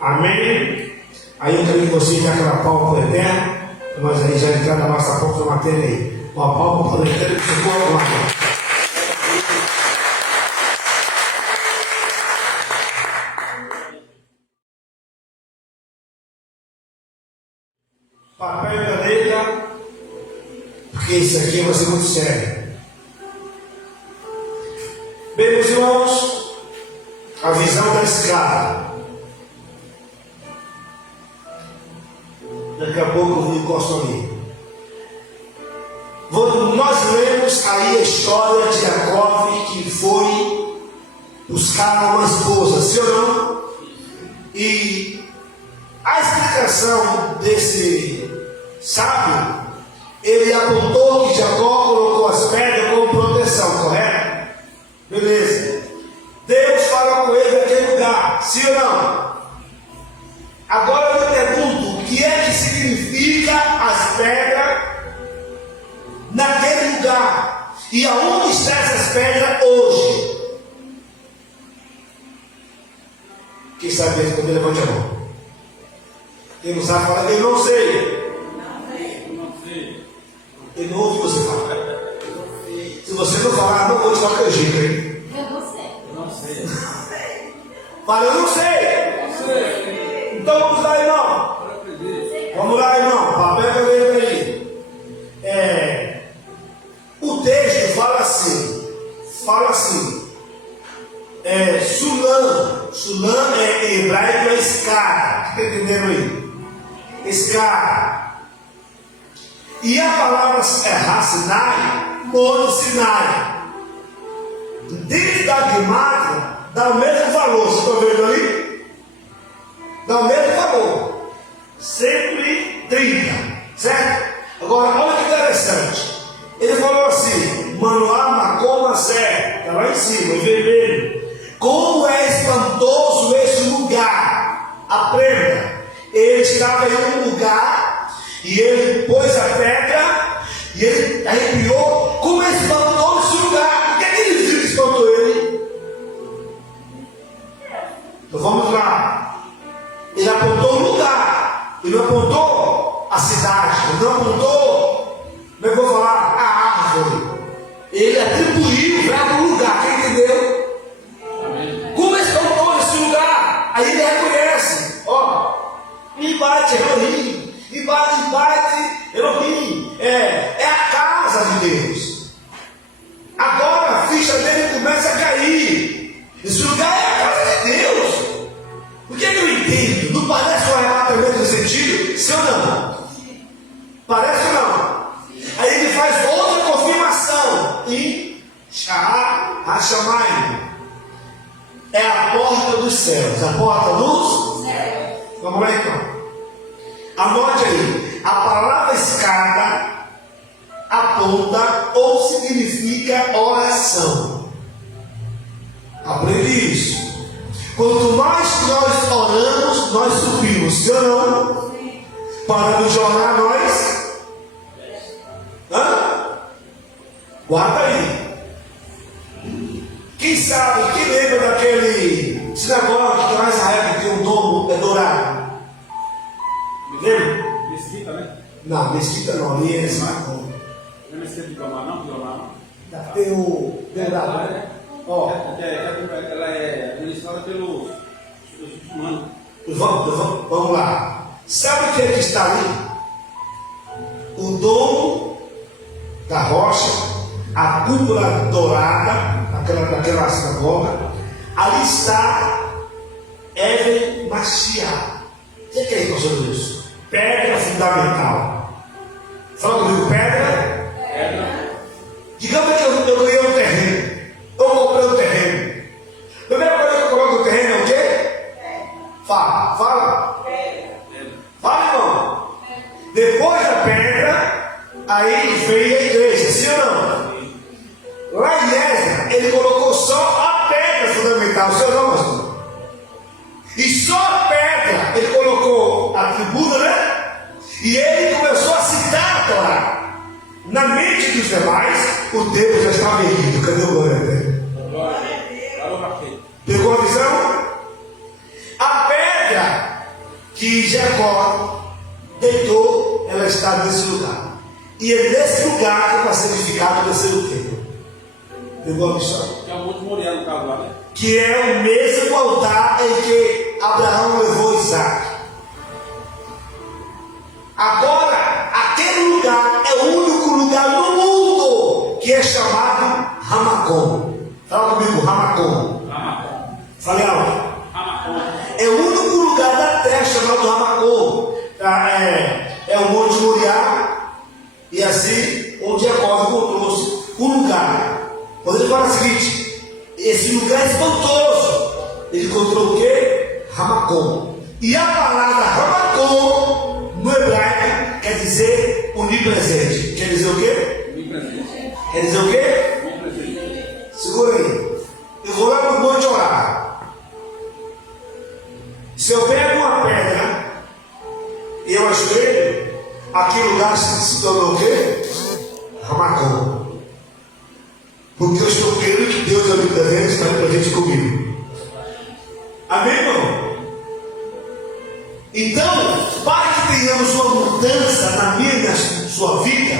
Amém? Aí eu quero que você dê aquela palma para o eterno, mas aí já entrar na nossa própria matéria aí. Uma palma para o eterno que ficou lá. Papel e caneta, porque isso aqui vai ser muito sério. Bem, meus irmãos, a visão da escada. Daqui a pouco eu vou encostar ali. Nós lemos aí a história de Jacó que foi buscar uma esposa, sim ou não? E a explicação desse sábio, ele apontou que Jacó colocou as pedras como proteção, correto? Beleza. Deus fala com ele naquele lugar, sim ou não? Agora eu pergunto, o que é que significa as pedras naquele lugar? E aonde estão essas pedras hoje? Quem sabe responder, levante a mão. Quem não sabe falar, eu não sei. Eu não ouvi você falar. Se você não falar, não vou te dar acredito, hein? Eu não sei. Fala, eu não sei. Então vamos lá, irmão. Vamos lá, irmão. Papel e caneta aí. O texto fala assim. Sulam em hebraico é escada. Está entendendo aí? Escada. E a palavra Sinai, Monte Sinai. Dentro da Guimatra, dá o mesmo valor. Vocês estão vendo ali? Dá o mesmo valor. 130, certo? Agora, olha que interessante. Ele falou assim: Manoá, Macoma, Sé, está lá em cima, em vermelho. Como é espantoso esse lugar. Aprenda. Ele estava em um lugar e ele pôs a pedra e ele arrepiou. Como é espantoso esse lugar. O que é que ele viu que espantou ele? Então vamos lá. Ele apontou o lugar. Ele não apontou a cidade. Ele não apontou, como é que eu vou falar? A árvore. Ele atribuiu para o lugar. Quem entendeu? Como é espantoso esse lugar. Aí ele reconhece. Ó, me bate Elohim. Me bate Elohim. É a casa de Deus. Agora a ficha dele começa a cair. Esse lugar é a casa de Deus. O que é que eu entendo? Não parece um arrebatamento no sentido? Sim ou não? Parece ou não? Aí ele faz outra confirmação. Em Sha'ar HaShamayim. É a porta dos céus. A porta dos céus. Vamos lá então. Anote aí. A palavra escada aponta ou significa oração. Aprende isso. Quanto mais nós oramos, nós subimos. Se ou não? Paramos de orar, nós. Guarda aí. Quem sabe, quem lembra daquele sinagoga que está lá em Israel, que tem um domo dourado? Lembra? Mesquita, né? Não, mesquita não, ali é sinagoga. Não é mesquita de Gomá, não? De Gomá, não? Tem o dourado, né? Ó. Ela é administrada pelos humanos. Vamos lá. Sabe o que é que está ali? O domo da rocha, a cúpula dourada, daquela sinagoga. Ali está Even Mashiach. O que é isso, pastor Deus? Pedra fundamental. Fala comigo, pedra. Digamos que eu ganhei um terreno. Eu comprei um terreno. A primeira coisa que eu coloco no terreno é o quê? Fala. Fala, irmão. Depois da pedra, aí veio a igreja, sim ou não? Lá em Ezra, ele colocou só a pedra fundamental, sim ou não, pastor? E só a pedra ele colocou a tribuna, né? E ele começou a citar a Torá. Na mente dos demais, o tempo já estava erguido. Cadê o glória? Pegou a visão? A pedra que Jacó deitou, ela está nesse lugar. E é nesse lugar que vai ser edificado o terceiro templo. Pegou a visão? Que é o Monte Moriá no caso lá, né? Que é o mesmo altar em que Abraão levou Isaac. Agora, aquele lugar é o único lugar no mundo que é chamado Ramacom. Fala comigo, Ramacom. Falei algo. É o único lugar da terra chamado Ramacom. É o Monte Moriá. E assim, onde Jacó encontrou-se um lugar. Quando ele fala o seguinte: esse lugar é espantoso. Ele encontrou o quê? Ramacom. E a palavra Ramacom no hebraico quer dizer onipresente. Quer dizer o quê? Onipresente. Quer dizer o quê? Onipresente. Segura aí. Eu vou lá no monte orar. Se eu pego uma pedra e eu ajoelho, aquele lugar se tornou o quê? Ramacom. Porque eu estou crendo que Deus é o presente está presente comigo. Amém, irmão? Então, para que tenhamos uma mudança na minha e na sua vida,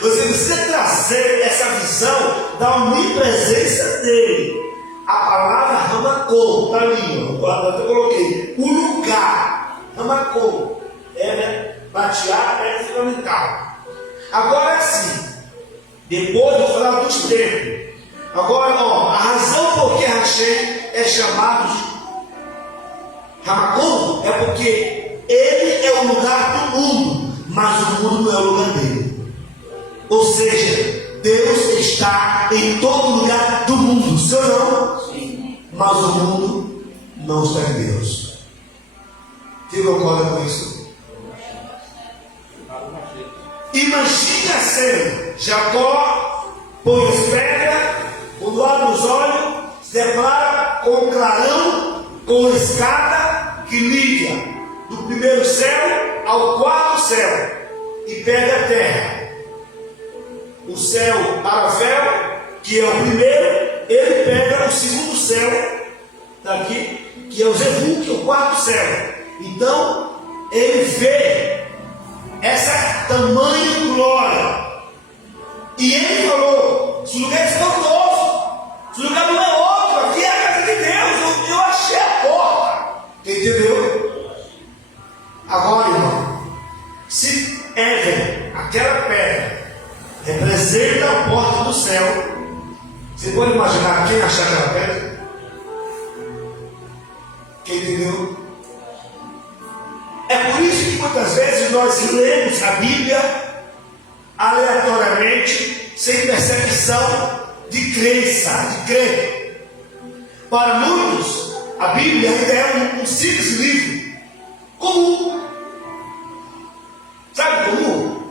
você precisa trazer essa visão da onipresença dele. A palavra Ramacom, para mim, eu coloquei o lugar. Ramacom batear é fundamental. Agora sim, depois eu vou falar dos tempos. Agora, a razão por que Hashem é chamado de Ramacom é porque ele é o lugar do mundo, mas o mundo não é o lugar dele. Ou seja, Deus está em todo lugar do mundo, sim ou não? Sim. mas o mundo não está em Deus. Quem concorda com isso? Imagina a cena: Jacó põe as pedras, quando abre os olhos, se depara com um clarão, com uma escada que liga do primeiro céu ao quarto céu e pega a terra. O céu Arafel, que é o primeiro, ele pega o segundo céu daqui, que é o Zebul, que é o quarto céu. Então ele vê essa tamanha glória, e ele falou: esse lugar é espantoso, esse lugar não é outro, aqui é a casa de Deus, eu achei a porta. Entendeu? Agora, irmão, se Éden, aquela pedra, representa a porta do céu, você pode imaginar quem achar aquela pedra? Quem entendeu? É por isso que muitas vezes nós lemos a Bíblia aleatoriamente, sem percepção de crença, de crer. Para muitos, a Bíblia ainda é um simples livro comum. Sabe comum?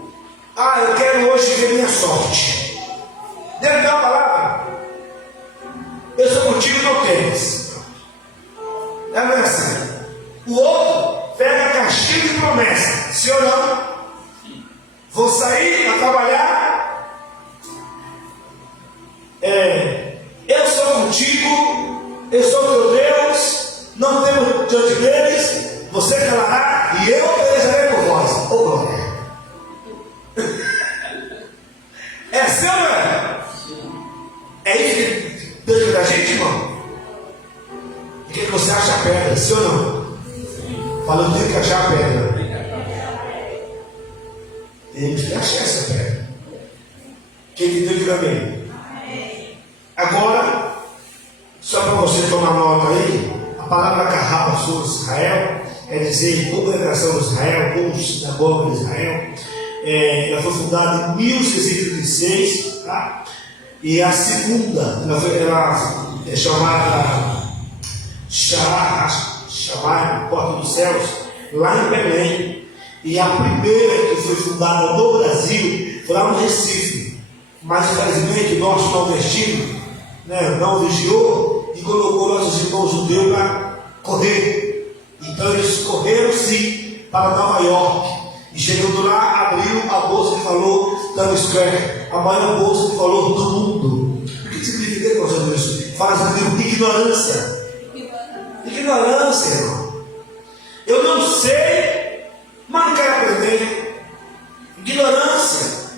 Eu quero hoje ver minha sorte. Deve dar uma palavra. Eu sou contigo no tênis. Não é assim. O outro pega a caixinha de promessa. Sim ou não? Vou sair a trabalhar. Eu sou contigo. Eu sou teu Deus. Não temos diante deles. Você calará e eu pelejarei por vós. Ô glória. É seu, não é? É isso que Deus quer da gente, irmão? O que você acha a pedra? Sim ou não? Falando de que achar a pedra. Temos que achar essa pedra. Quem entendeu, diga amém. Agora, só para você tomar nota aí, a palavra carrapa sobre Israel é dizer congregação de Israel, como sinagoga de Israel. Ela foi fundada em 1636, tá? E a segunda, ela é chamada chamar Porta dos Céus, lá em Belém. E a primeira que foi fundada no Brasil foi lá no Recife. Mas infelizmente nosso nordestino não vigiou e colocou nossos irmãos judeus para correr. Então eles correram sim para Nova York. E chegando lá, abriu a bolsa que falou Times Square, a maior bolsa que falou do mundo. O que significa isso? Fala de ignorância. Ignorância, irmão. Eu não sei, mas não quero aprender. Ignorância.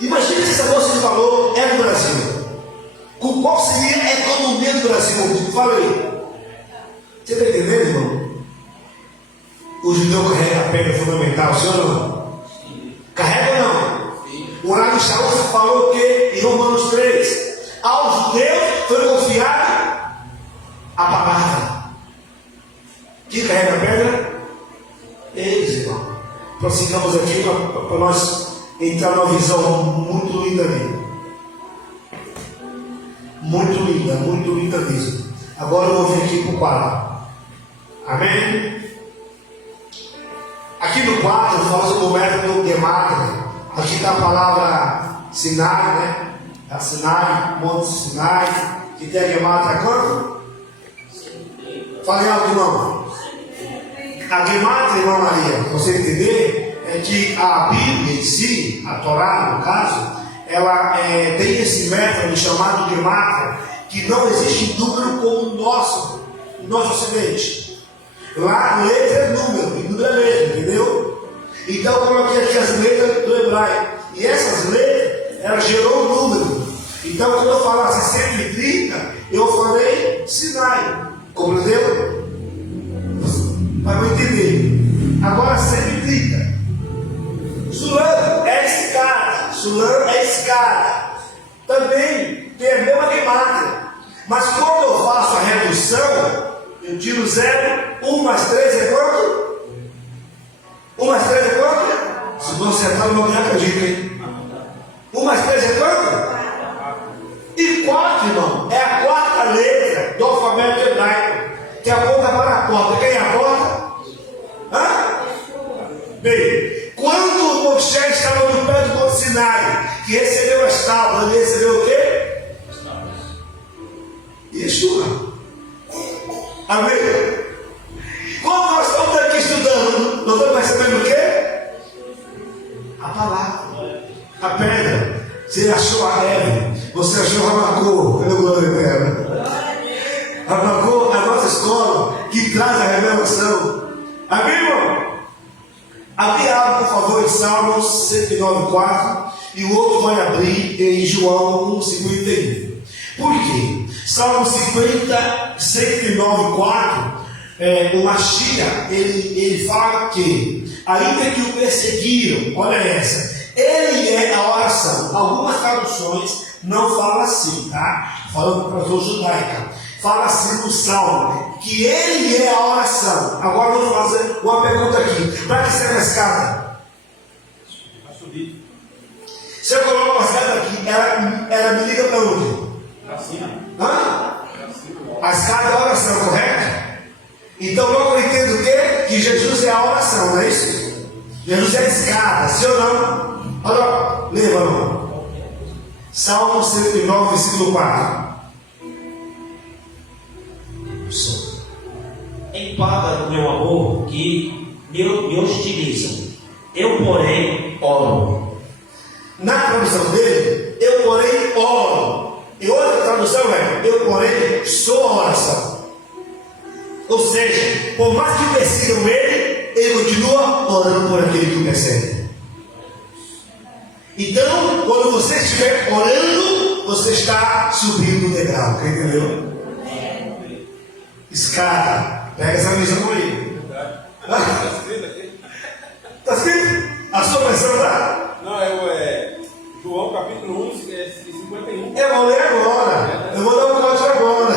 Imagina se essa bolsa que falou é do Brasil. Qual seria a economia do Brasil? Fala aí. Você está entendendo, irmão? O judeu carrega a pedra fundamental, sim ou não? Carrega ou não? O Rabi Shaul falou o quê? Em Romanos 3. Aos judeus foi confiada a palavra. Quem carrega a pedra? Eles, irmão. Prossigamos aqui para nós entrar numa visão muito linda ali. Muito linda mesmo. Agora eu vou vir aqui para o quadro. Amém? Aqui no quadro fala sobre o método Gematria. Aqui está a palavra Sinai, né? A Sinai, Monte Sinai, que tem a Gematria quanto? Falei algo, irmão. A Gematria, irmã Maria, para você entender, é que a Bíblia em si, a Torá no caso, ela tem esse método chamado Gematria, que não existe número como o nosso ocidente. Lá letra é número, e número é letra, entendeu? Então eu coloquei aqui as letras do hebraico. E essas letras, ela gerou um número. Então quando eu falasse 130, eu falei Sinai. Compreendeu? Para eu entender. Agora 130. Sulam é escada. Sulam é escada. Também tem a mesma Gematria. Mas quando eu faço a redução, eu tiro 0, 1 mais 3 é quanto? 1 mais 3 é quanto? Se você acertar, não me acredito, hein? 1 mais 3 é quanto? E 4, irmão, é a quarta letra do alfabeto Yeshua. Amém? Quando nós estamos aqui estudando, nós estamos recebendo o quê? A palavra, a pedra. Você achou a Eve, você achou a Ramacô, pelo glória eterna. Ramacô é a nossa escola que traz a revelação. Amém, irmão? Abri algo, por favor, em Salmos 109,4 e o outro vai abrir em João 1,51. Por quê? Salmos 109,4, o Mashiach, ele fala que, ainda que o perseguiram, olha essa, ele é a oração. Algumas traduções não falam assim, tá? Falando para a tradução judaica. Fala assim no Salmo, que ele é a oração. Agora vamos fazer uma pergunta aqui. Para que serve a escada? Para subir. Se eu coloco a escada aqui, ela me liga para onde? Para cima. Hã? Para cima. A escada é a oração, correto? Então logo eu entendo o quê? Que Jesus é a oração, não é isso? Jesus é a escada, sim ou não? Olha, lembra, irmão. Salmo 109, versículo 4. Em paga do meu amor que me hostilizam, eu porém oro. Na tradução dele, eu porém oro. E outra tradução é, eu porém sou a oração. Ou seja, por mais que persigam ele continua orando por aquele que o persegue. Então, quando você estiver orando, você está subindo o degrau, entendeu? Escada. Pega essa visão aí. Está escrito aqui? Está escrito? A sua versão tá? Não, é João capítulo 1, 51. Eu vou ler agora. Eu vou dar um código agora.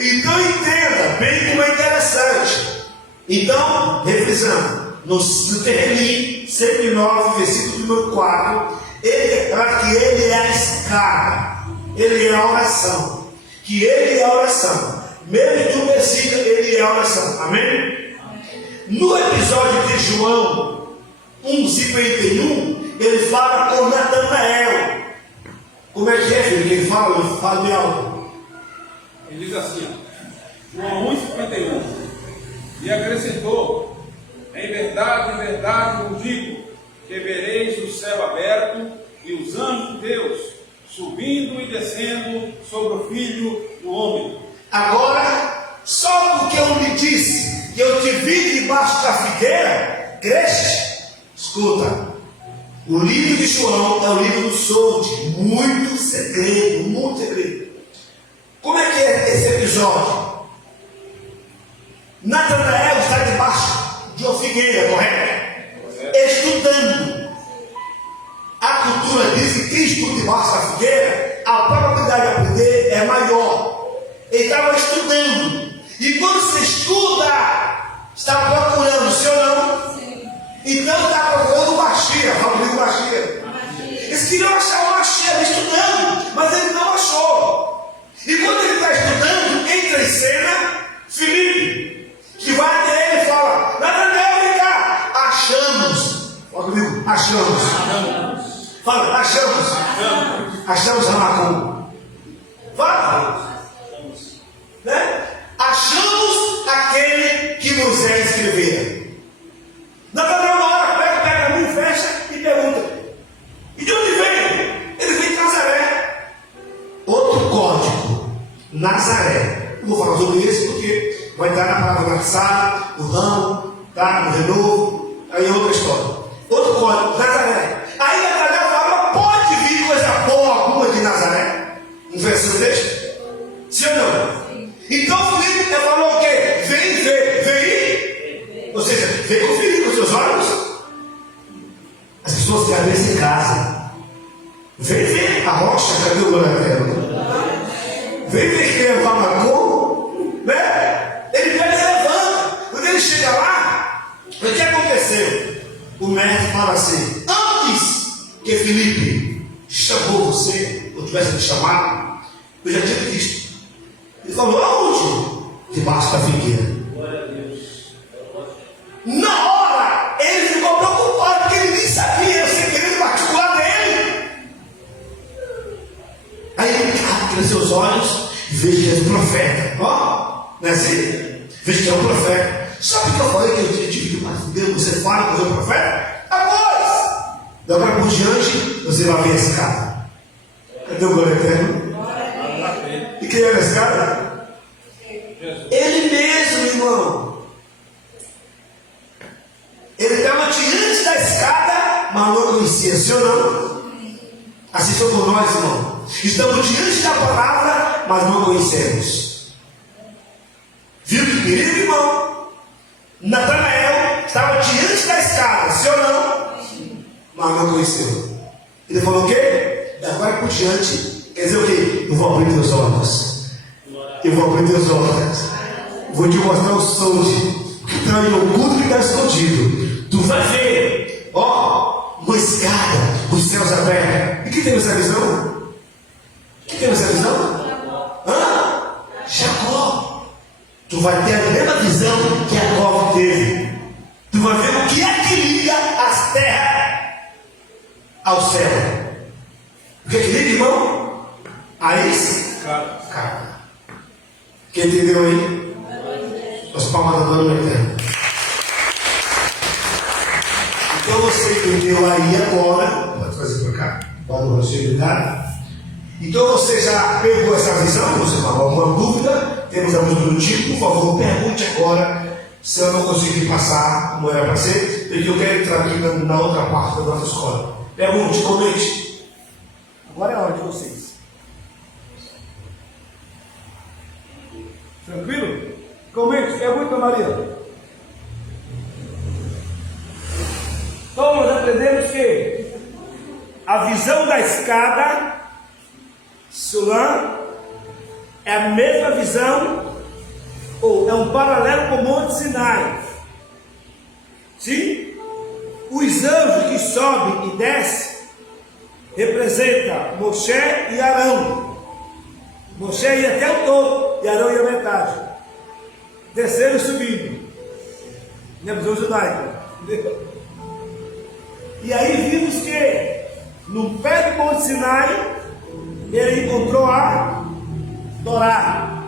Então entenda bem como é interessante. Então, revisando. No Terrelim 109, versículo número 4. Ele fala que ele é a escada. Ele é a oração. Que ele é a oração. Mesmo que o persiga, ele é a oração. Amém? No episódio de João 1,51, ele fala com Natanael. Como é que é, filho? Ele fala de algo. Ele diz assim, ó, João 1,51. E acrescentou: em verdade vos digo, que vereis o céu aberto e os anjos de Deus subindo e descendo sobre o Filho do Homem. Agora, só porque eu lhe disse que eu te vi debaixo da figueira, creste? Escuta, o livro de João é o livro do solde, muito segredo. Como é que é esse episódio? Natanael está debaixo de uma figueira, correto? Estudando. A cultura diz que quem estuda debaixo da figueira, a probabilidade de aprender é maior. Ele estava estudando. E quando você estuda, está procurando, sim ou não? Sim. Então está procurando o Mashiach, fala comigo Mashiach. Eles queriam achar o Mashiach estudando, mas ele não achou. E quando ele está estudando, entra em cena Filipe, que vai até ele e fala: Natanael, vem cá, achamos. Fala comigo, achamos. Fala, achamos Ramacô. Fala. Né? Achamos aquele que Moisés escrevera. Natanael na hora pega a mão, fecha e pergunta: e de onde vem? Ele vem de Nazaré. Outro código, Nazaré. Não vou falar sobre isso porque vai estar na palavra lançada, o ramo, tá? No renovo, aí é outra história. Outro código, Nazaré. Aí Natanael fala: pode vir coisa boa alguma de Nazaré? Um versículo deste? Sim ou não? Então Filipe falou o quê? Vem ver. Ou seja, vem conferir com os seus olhos. As pessoas têm a ver em casa. Vem ver a rocha, cadê o glória? Vem ver quem é o Ramacô, né? Ele pega e levanta. Quando ele chega lá, o que aconteceu? O mestre fala assim: antes que Filipe chamou você, ou tivesse me chamado, eu já tinha visto. Ele falou: aonde? Debaixo da figueira. Na hora, ele ficou preocupado, porque ele nem sabia o segredo particular dele. Aí ele abre seus olhos vejo que és um profeta. Ó, não é assim? Vejo que é um profeta. Sabe o que eu falei que eu tinha dito, mas Deus, você fala que eu sou um profeta? Após! Da agora por diante, você vai ver a escada. Cadê o glória eterno? E quem era a escada? Ele mesmo, irmão. Ele estava diante da escada, mas não conhecia, sim ou não? Assim somos nós, irmão. Estamos diante da palavra, mas não conhecemos. Viu que perigo, irmão? Natanael estava diante da escada, sim ou não? Mas não conheceu. Ele falou o quê? Da agora por diante, quer dizer o quê? Eu vou abrir teus olhos. Eu vou abrir teus olhos. Vou te mostrar o som que está em oculto que está escondido. Tu vai ver, ó, uma escada, os céus abertos. E que teve essa visão? Que teve essa visão? Hã? Jacó. Tu vai ter a mesma visão que Jacó teve. Tu vai ver o que é que liga as terras ao céu. O que é que liga, irmão? A escada. Quem entendeu aí? As palmas da glória eterna. Então você entendeu aí agora. Pode fazer para cá. Pode ligar. Então você já pegou essa visão? Você falou alguma dúvida? Temos alguns minutinhos. Por favor, pergunte agora. Se eu não conseguir passar como era para ser, porque eu quero entrar aqui na outra parte da nossa escola. Pergunte, comente. Agora é a hora de vocês. Tranquilo? Comente, pergunta, Maria. Então nós aprendemos que a visão da escada Sulã é a mesma visão, ou é um paralelo com o Monte Sinai. Sim? Os anjos que sobem e descem representam Moshe e Arão. Moshe ia até o topo e Arão ia à metade. Desceram e subindo. Na visão judaica. E aí vimos que no pé do Monte Sinai ele encontrou a Torá.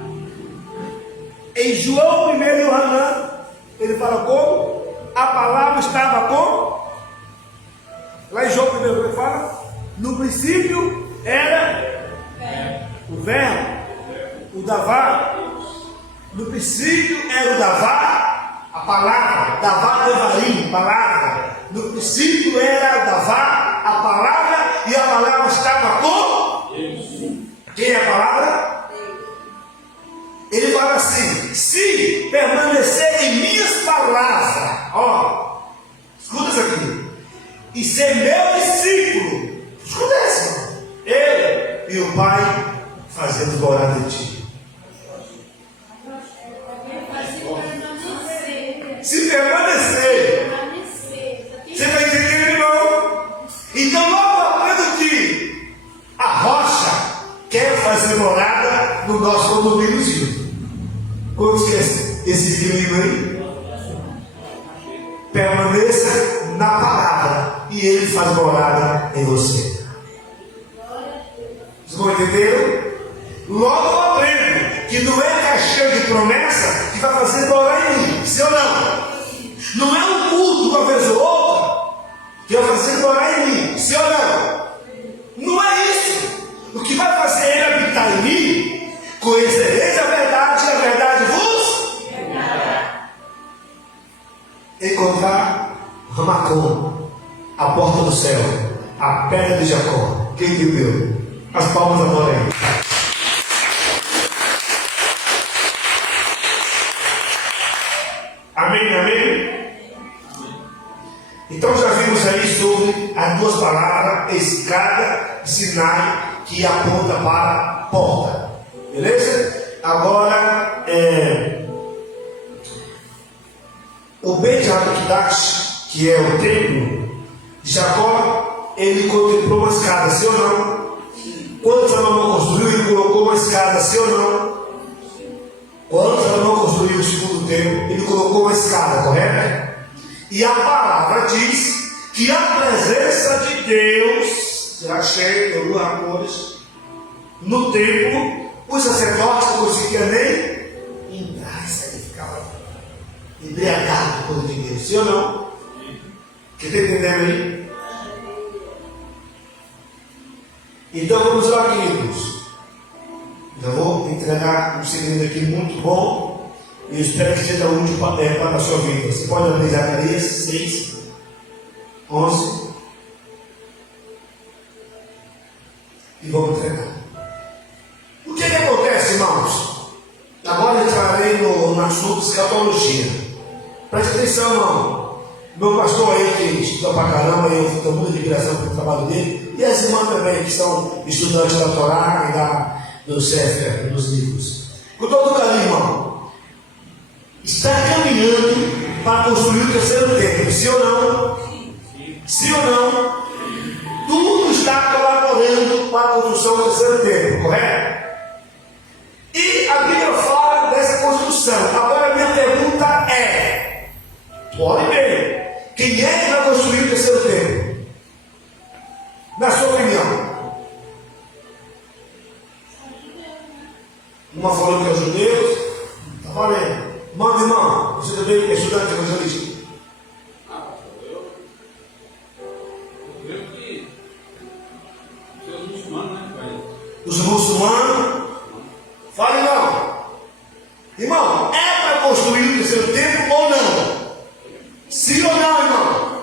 Em João 1 Yohanan, ele fala como? A palavra estava como? Lá em João 1 ele fala, no princípio era o verbo, o Davá. No princípio era o Davá, a palavra, Davá Devarim, palavra. No princípio era o Davá, a palavra, e a palavra estava com Deus. Quem é a palavra? Ele fala assim: se permanecer em minhas palavras, ó, escuta isso aqui, e ser meu discípulo, escuta isso, eu e o Pai fazemos morada em ti. Se permanecer, você vai entender, irmão? Então logo aprendo que a rocha quer fazer morada no nosso condomínio. Quantos que é esse inimigo aí? Permaneça na palavra e ele faz morada em você. Vocês vão entender? Logo eu aprendo que não é caixão de promessa que vai fazer morar em mim, sim ou não? Não é um culto uma vez ou outra que vai fazer morar em mim, sim ou não? Não é isso. O que vai fazer ele habitar em mim, conhecereis a verdade e a verdade vos encontrar Ramacom, a porta do céu, a pedra de Jacó. Quem entendeu? As palmas agora aí. Amém, amém? Então já vimos aí sobre as duas palavras, escada e Sinai, que aponta para a porta. Beleza? Agora, o Beit HaMikdash, que é o templo de Jacó, ele contemplou uma escada, sim ou não? Quando Salomão construiu, ele colocou uma escada, sim ou não? Quando Salomão construiu o segundo templo, ele colocou uma escada, correto? E a palavra diz que a presença de Deus, no templo, Os sacerdotes não conseguiam nem entrar, isso aí ficava embriagado com o poder de Deus, sim ou não? Você está entendendo aí? Então vamos lá, queridos. Eu vou entregar um segredo aqui muito bom e eu espero que seja útil para a sua vida. Você pode abrir Zacarias 6, 11 e vamos entregar. O que acontece, irmãos? Agora entrarei no assunto de escatologia. Preste atenção, irmão. Meu pastor aí, que estuda pra caramba, eu tenho muita admiração pelo trabalho dele, e as irmãs também, que são estudantes da Torá e do Sefer, dos livros. Com todo carinho, irmão, está caminhando para construir o terceiro templo, sim ou não? Sim ou não? Tudo está colaborando para a construção do terceiro templo, correto? E a Bíblia fala dessa construção. Agora a minha pergunta é: olhe bem, quem é que vai construir o terceiro templo? Na sua opinião? Uma falou que é os judeus. Está valendo. Manda, irmão, você também é estudante evangelista. Eu creio que os muçulmanos, né? Os muçulmanos. Fala, irmão. Irmão, é para construir o terceiro templo ou não? Sim ou não, irmão?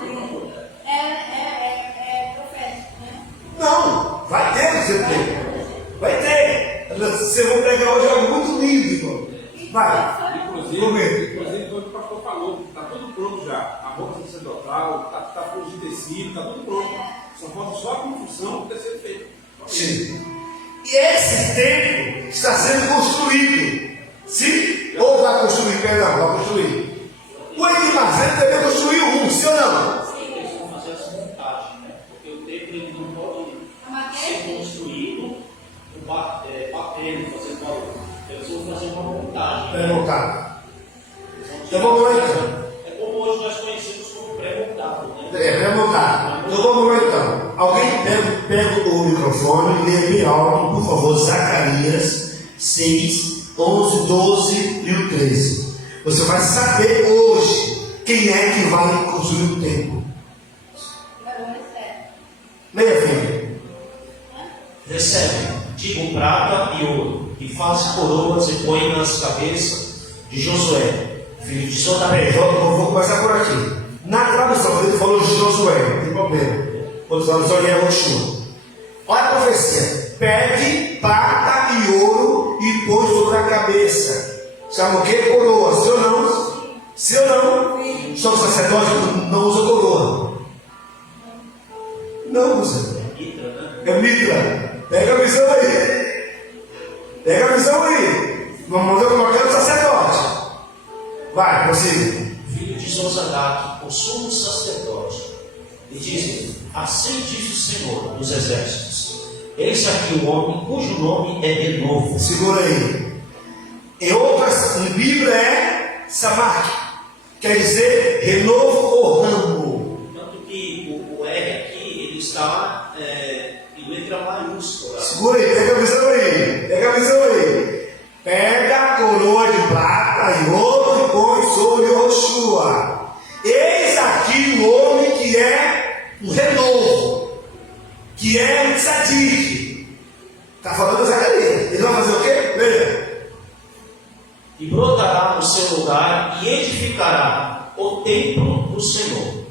É profético, né? Não, vai ter terceiro templo. Vai ter. Vocês vão pegar hoje algo muito lindo, irmão. Vai. Inclusive, o pastor falou, está tudo pronto já. A roupa sacerdotal, está tudo de tecido, está tudo pronto. Só falta só a construção do terceiro feito. Sim. E esse templo está sendo construído. Sim? Ou vai construir, perdão, vai construir. O Elimazete também construiu um, sim ou não? Eles vão fazer essa montagem, né? Porque o templo ele não pode ser construído batendo, fazendo barulho. Eles vão fazer uma montagem. Pré-montado. Então vamos lá então. É como hoje nós conhecemos como pré-montado, né? Pré-montado. Então vamos lá então. Alguém pega o microfone e lê bem alto, por favor, Zacarias 6, 11, 12 e o 13. Você vai saber hoje quem é que vai construir o templo. Leia, filho. Recebe, digo, prata e ouro, e faz coroas e põe nas cabeças de Josué, filho de Sodabe. Vou começar por aqui. Na tradução, ele falou de Josué, não tem problema. Quando tradução é Roshua. Olha a profecia: pegue prata e ouro e põe sobre a cabeça. Sabe o que? Coroa, sim ou não? Sim ou não? Só o sacerdote não usa coroa. Não usa. É mitra. Pega a visão aí. Pega a visão aí. Vamos mandar colocar o sacerdote. Vai, prossiga. Filho de Zozadaque, o sumo sacerdote, e diz-lhe: assim diz o Senhor dos exércitos: eis aqui o homem cujo nome é Renovo. Segura aí. Em outras, em Bíblia é Samak, quer dizer renovo ou ramo. Tanto que o R aqui ele está em letra maiúscula. Segura aí, pega a visão aí. Pega a visão aí. Pega a coroa de prata e ouro e põe sobre Yoshua. Eis aqui o homem que é um renovo, que é um tzadik. Está falando Zacarias. Ele vai fazer o quê? Leia. E brotará no seu lugar e edificará o templo do Senhor.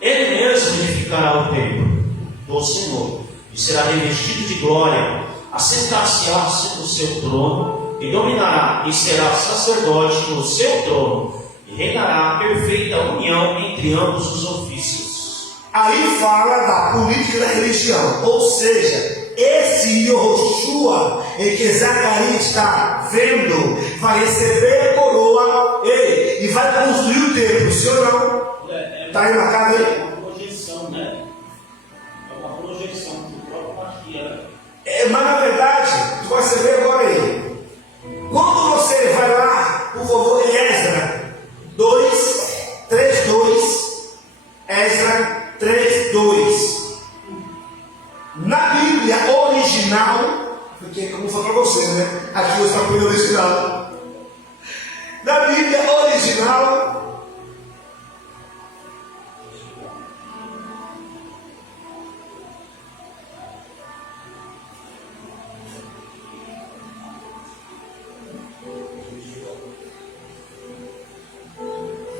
Ele mesmo edificará o templo do Senhor e será revestido de glória, assentar-se-á no seu trono e dominará e será sacerdote no seu trono e reinará a perfeita união entre ambos os ofícios. Aí fala da política da religião, ou seja, esse Yoshua em que Zacarias está vendo vai receber a coroa e vai construir o templo, sim ou não? Está aí marcado aí? É uma projeção, né? É uma projeção do próprio Machia, né? Mas na verdade, tu vai saber agora aí. Quando você vai lá, por favor, em Esdra 2, 3, 2, Esdra 3, 2. Na Bíblia original, porque como foi para você, né? Aqui você está com o original. Na Bíblia original,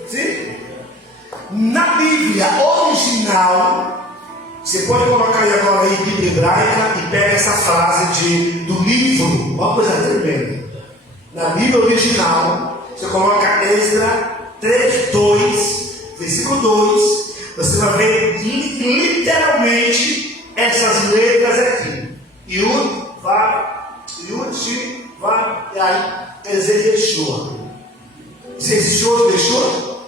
sim? Na Bíblia original, você pode colocar aí agora aí Bíblia hebraica e pega essa frase do livro, uma coisa tremenda. Na Bíblia original, você coloca Esdras 3:2, versículo 2, você vai ver literalmente essas letras aqui. Yud, Vav, Yud, Shin, Vav, e aí, quer dizer Yeshua. Existe outro Yeshua?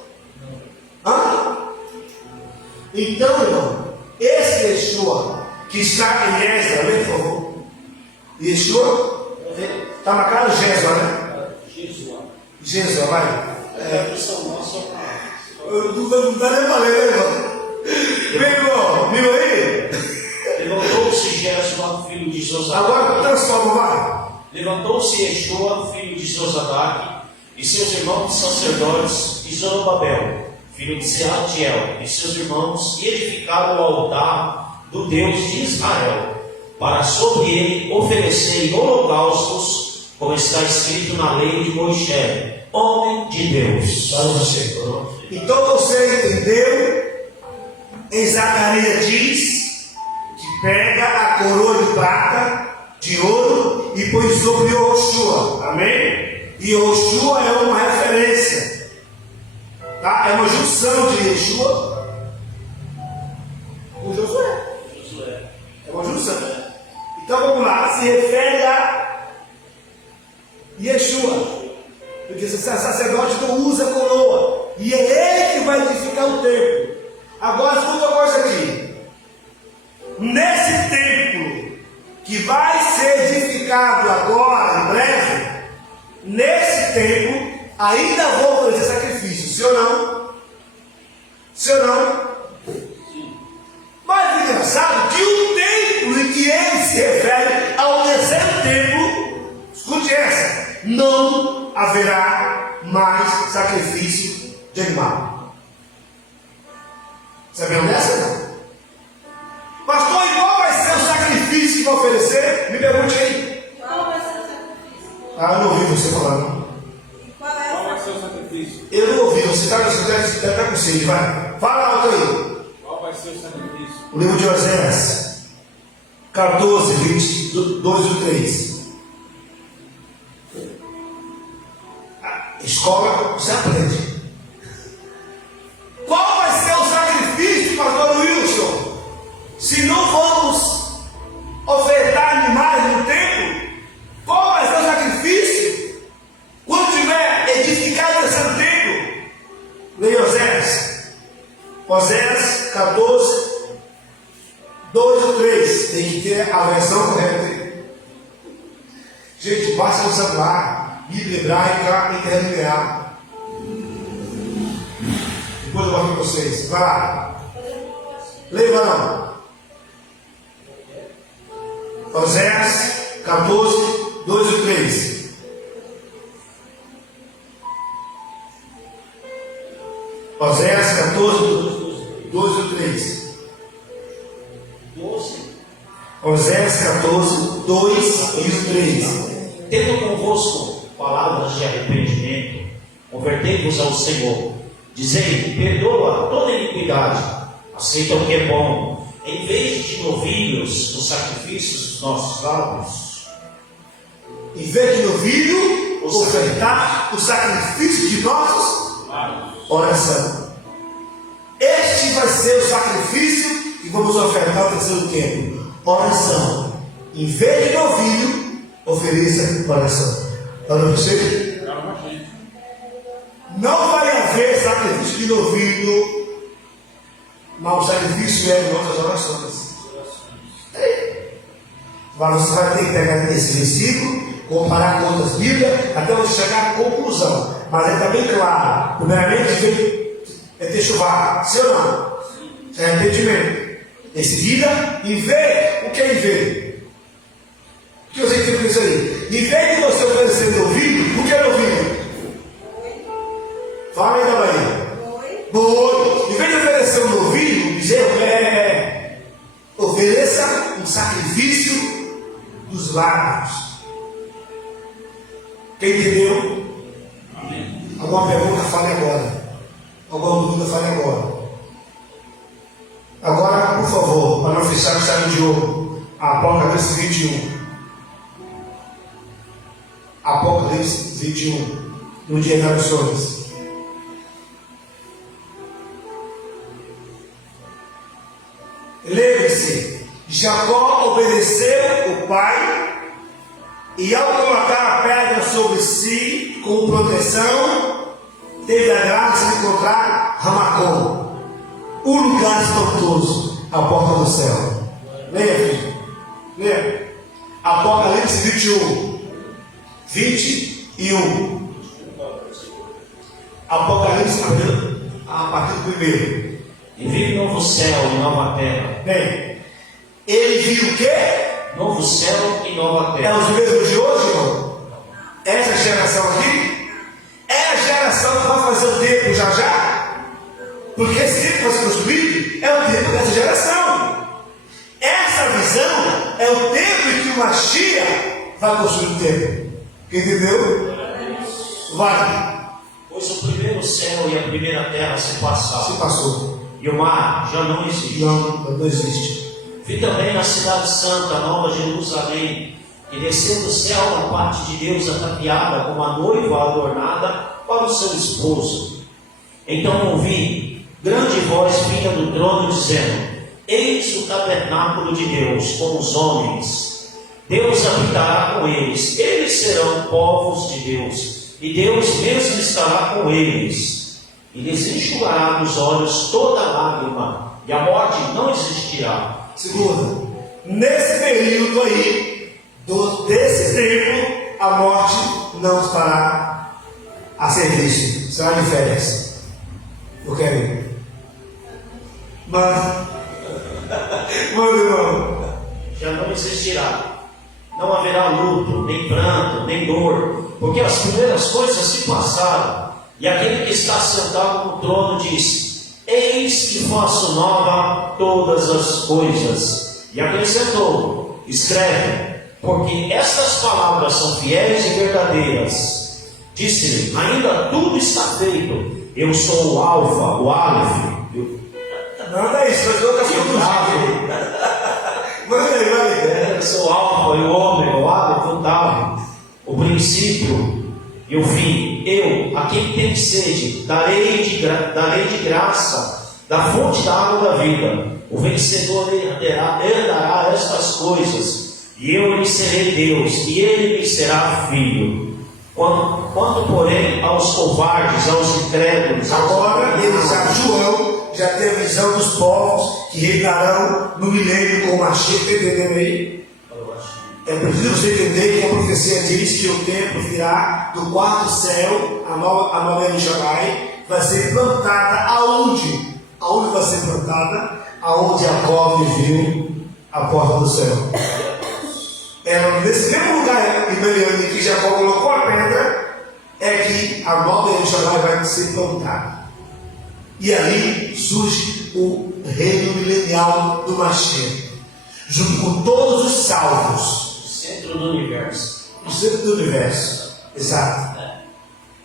Hã? Então, irmão, esse Yeshua que está em Esdras, lê, por favor. Yeshua, está na cara Jesua, né? Jesua, vai. Não dá nem para ler, irmão. Vem, irmão, viu aí? Levantou-se Jesua, filho de Josadak. Agora transforma, vai. Levantou-se Yeshua, filho de Josadak, e seus irmãos sacerdotes, e Zorobabel, filho de Sealtiel, e seus irmãos, e edificaram o altar do Deus de Israel, para sobre ele oferecerem holocaustos, como está escrito na lei de Moisés, homem de Deus. Então você entendeu? Em Zacarias diz que pega a coroa de prata, de ouro e põe sobre Yoshua. Amém? E Yoshua é uma referência, tá? É uma junção de Yeshua com Josué. É uma junção. Então vamos lá, se refere a Yeshua, porque esse sacerdote não usa coroa, e é ele que vai edificar o templo. Agora escuta uma coisa aqui. Nesse templo que vai ser edificado agora, em breve, nesse templo ainda vou oferecer sacrifício, sim ou não? Sim ou não? Mas é engraçado que o templo em que ele se refere ao terceiro templo, escute essa, não haverá mais sacrifício de animal. Sabendo dessa, não? Pastor, e qual vai ser o sacrifício que vai oferecer? Me pergunte aí. Qual vai ser o sacrifício? Ah, eu não ouvi você falando. Qual Qual é vai ser o sacrifício? Eu não ouvi, você está com sede, vai. Fala alto aí. Qual vai ser o sacrifício? O livro de Oséias 14, 22 e 3. Escola, você aprende. Qual vai ser o sacrifício, pastor Wilson? Se não vamos ofertar animais no templo, qual vai ser o sacrifício? Quando tiver edificado o terceiro templo, leia Oséias. Oséias 14, 2 ou 3. Tem que ter a versão correta. Gente, basta no celular, Bíblia hebraica interlinear. Depois eu mostro para vocês. Vai lá. Leia, não. Oséias 14, 2 e 3. Oséias 14, 2 e 3. Oséias 14, 2 e 3. Tendo convosco palavras de arrependimento, convertei-vos ao Senhor, dizei, perdoa toda iniquidade, aceita o que é bom, em vez de novilhos nos sacrifícios dos nossos lábios. Em vez de novilho, ofertar o sacrifício de nossos oração. Este vai ser o sacrifício que vamos ofertar no terceiro tempo. Oração. Em vez de novilho, ofereça oração. Para você, não vai haver sacrifício de novilho, mas o sacrifício é de nossas orações. Mas você vai ter que pegar esse versículo, comparar com outras Bíblias, até você chegar à conclusão. Mas é também claro, primeiramente é ter chuva, sim ou não? É arrependimento. Em seguida, em ver, o que é em ver? O que você entende com isso aí? Em vez de você oferecer novilho, por que novilho? Fala aí da Bahia. Boi. Em vez de oferecer um novilho, bezerro, ofereça um sacrifício dos lábios. Quem entendeu? Amém. Alguma pergunta, fale agora. Alguma dúvida, fale agora. Agora, por favor, para não fechar o chave de ouro, Apocalipse 21. Apocalipse 21, no dia das nações. Lembre-se, Jacó obedeceu o pai e ao colocar a pedra sobre si com proteção, teve a graça de encontrar Ramacom, o lugar espantoso, a porta do céu. Leia, filho. Leia. Apocalipse 21. Apocalipse a partir do primeiro. E viu novo céu e nova terra. Bem, ele viu o quê? Novo céu e nova É terra. os mesmos de hoje, irmão? Essa geração aqui é a geração que vai fazer o tempo já. Porque esse tempo vai ser construído é o tempo dessa geração. Essa visão é o tempo em que o Mashiach vai construir o tempo. Entendeu? Vai. Pois o primeiro céu e a primeira terra se passaram. Se passou. E o mar já não existe. Não existe. Vi também na cidade santa, Nova Jerusalém, que desceu do céu da parte de Deus ataviada como a noiva adornada para o seu esposo. Então ouvi grande voz vinda do trono dizendo: Eis o tabernáculo de Deus com os homens. Deus habitará com eles. Eles serão povos de Deus. E Deus mesmo estará com eles. E lhes enxugará dos olhos toda lágrima. E a morte não existirá. Segunda, nesse período aí, desse tempo, a morte não estará a serviço, será de férias. Eu quero ir. Manda, irmão. Já não existirá. Não haverá luto, nem pranto, nem dor, porque as primeiras coisas se passaram. E aquele que está sentado no trono diz: Eis que faço nova todas as coisas. E acrescentou: Escreve, porque estas palavras são fiéis e verdadeiras. Disse-lhe: Ainda tudo está feito. Eu sou o Alfa, o Aleph. Manda isso, mas eu estou Manda aí, vai. Eu sou o Alfa e o Ômega, o Aleph, o Tav, o princípio e o fim. Eu, a quem tem sede, darei de graça da fonte da água da vida. O vencedor herdará estas coisas, e eu lhe serei Deus, e ele me será filho. Quanto porém aos covardes, aos incrédulos, Agora João já tem a visão dos povos que reinarão no milênio com o Mashiach. Está entendendo aí? É preciso você entender que a profecia diz que o templo virá do quarto céu, a nova Jerusalém, vai ser plantada aonde? Aonde vai ser plantada? Aonde Jacó viu a porta do céu. Era nesse mesmo lugar em que Jacó colocou a pedra, é que a nova Jerusalém vai ser plantada. E ali surge o reino milenial do Mashiach, junto com todos os salvos. Centro do universo. O centro do universo. Exato.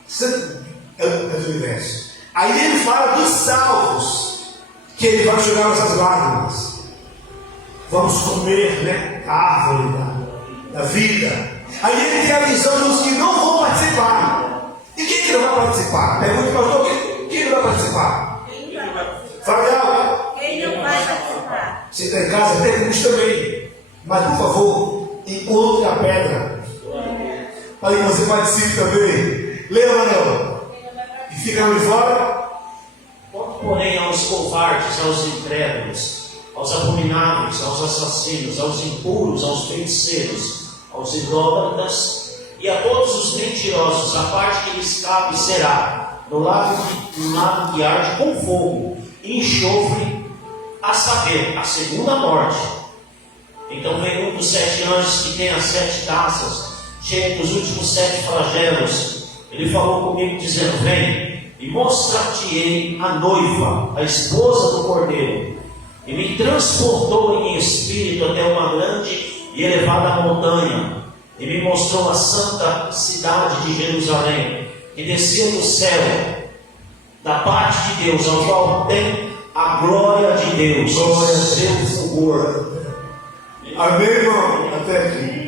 Centro do universo. Aí ele fala dos salvos, que ele vai jogar nossas lágrimas. Vamos comer, né, a árvore da vida. Aí ele tem a visão dos que não vão participar. E quem que não vai participar? Pergunta para o pastor, quem não vai participar? Fala algo. Quem não vai participar? Você está em casa, pergunte também. Mas por favor, encontre a pedra. Para que você participe também. Leia, Manuel. E fica ali fora. Quanto, porém, aos covardes, aos incrédulos, aos abomináveis, aos assassinos, aos impuros, aos feiticeiros, aos idólatras e a todos os mentirosos, a parte que lhes cabe será no lago que arde com fogo e enxofre, a saber, a segunda morte. Então veio um dos 7 anjos que tem as 7 taças, cheio dos últimos 7 flagelos, ele falou comigo dizendo: vem e mostrar-te-ei a noiva, a esposa do Cordeiro. E me transportou em espírito até uma grande e elevada montanha, e me mostrou a santa cidade de Jerusalém, que descia do céu, da parte de Deus, ao qual tem a glória de Deus. Glória a Deus, fulgor. Amém, irmão? Até aqui.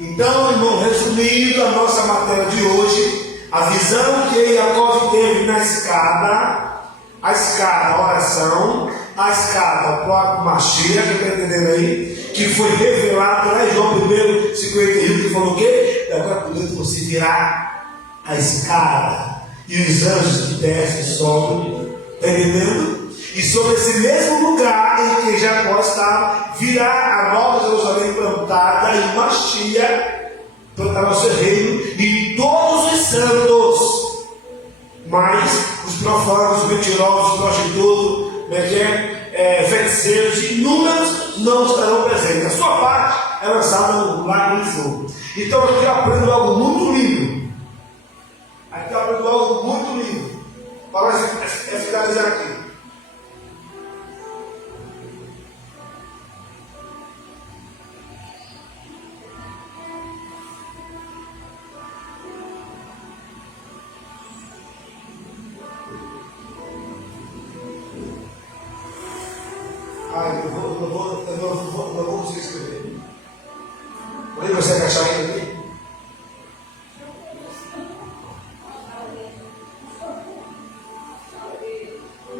Então, irmão, resumindo a nossa matéria de hoje, a visão que Jacó teve na escada, a escada, a oração, a escada, o próprio Mashiach, que está entendendo aí, que foi revelado lá em João 1:51, que falou o quê? Agora podendo você virar a escada, e os anjos que descem e sobem, está entendendo? E sobre esse mesmo lugar em que Jacó estava, virá a nova Jerusalém plantada em Mashiach, plantar o seu reino, e todos os santos, mas os profanos, os mentirosos, os prostitutos, feiticeiros, inúmeros, não estarão presentes. A sua parte é lançada no lago de fogo. Então aqui eu aprendo algo muito lindo. Aqui eu aprendo algo muito lindo. Para finalizar aqui. Eu não vou conseguir escrever. Onde você quer achar ainda aqui?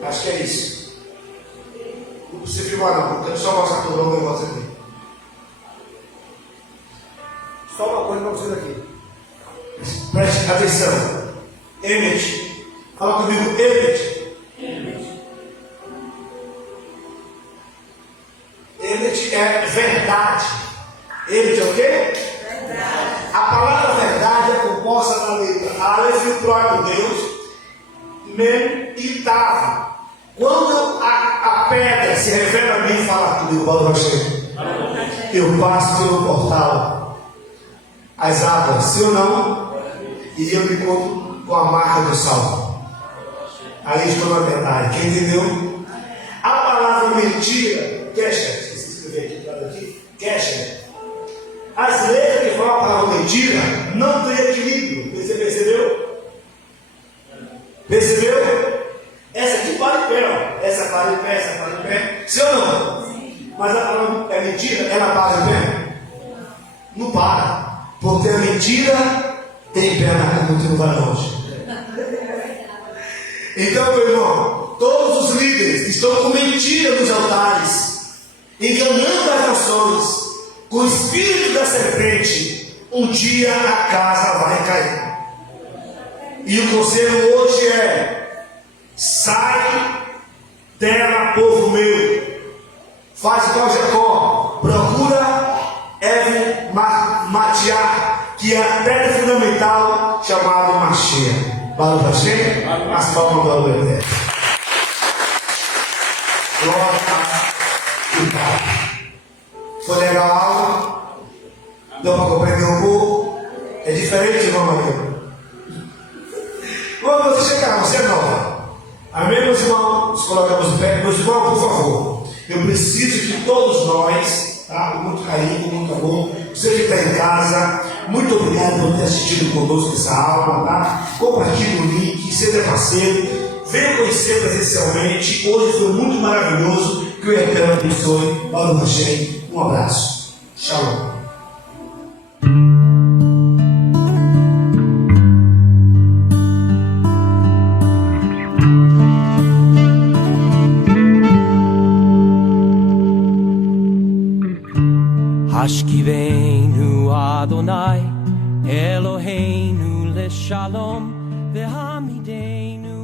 Acho que é isso. Não precisa filmar não, quero só mostrar para o negócio aqui. Só uma coisa para vocês aqui. Preste atenção. Emet. Fala comigo, Emet. Emet é verdade. Emet é o quê? Verdade. A palavra verdade é composta da letra Aleph, o próprio Deus, Mem e Tav. Quando a pedra se refere a mim, fala comigo, Paulo Rocheiro. Eu passo pelo portal, as águas, sim ou não? E eu me encontro com a marca do salmo. Aí estou na verdade. Quem entendeu? A palavra mentira, Kesher, Kesher. As letras que falam a palavra mentira não tem equilíbrio. Você percebeu? Percebeu? Essa aqui para em pé, ó. Essa para em pé, essa para em pé. Sim ou não? Sim. Mas a palavra é mentira, ela para em pé? Não para. Porque a mentira tem perna como não vai longe. Então, meu irmão, todos os líderes estão com mentira nos altares, enganando as nações, com o espírito da serpente. Um dia a casa vai cair. E o conselho hoje é: sai dela, povo meu. Faz igual Jacó, procura Even Matiá, que é a pedra fundamental chamada Mashiach. Baruch Hashem, as palmas do Alberto. Glória a Deus. Foi legal a aula? Deu para compreender um pouco? É diferente, irmão Maria? Quando você chegar, você é nova. Amém, meus irmãos? Nos colocamos em pé. Meus irmãos, por favor, eu preciso que todos nós, tá? Com muito carinho, com muito amor, você que está em casa, muito obrigado por ter assistido conosco essa aula, tá? Compartilhe o link, seja parceiro, venha conhecer presencialmente. Hoje foi muito maravilhoso. Que o Eterno abençoe. Baruch Hashem. Um abraço. Shalom. Hashkiveinu Adonai Eloheinu leShalom ve'hamideinu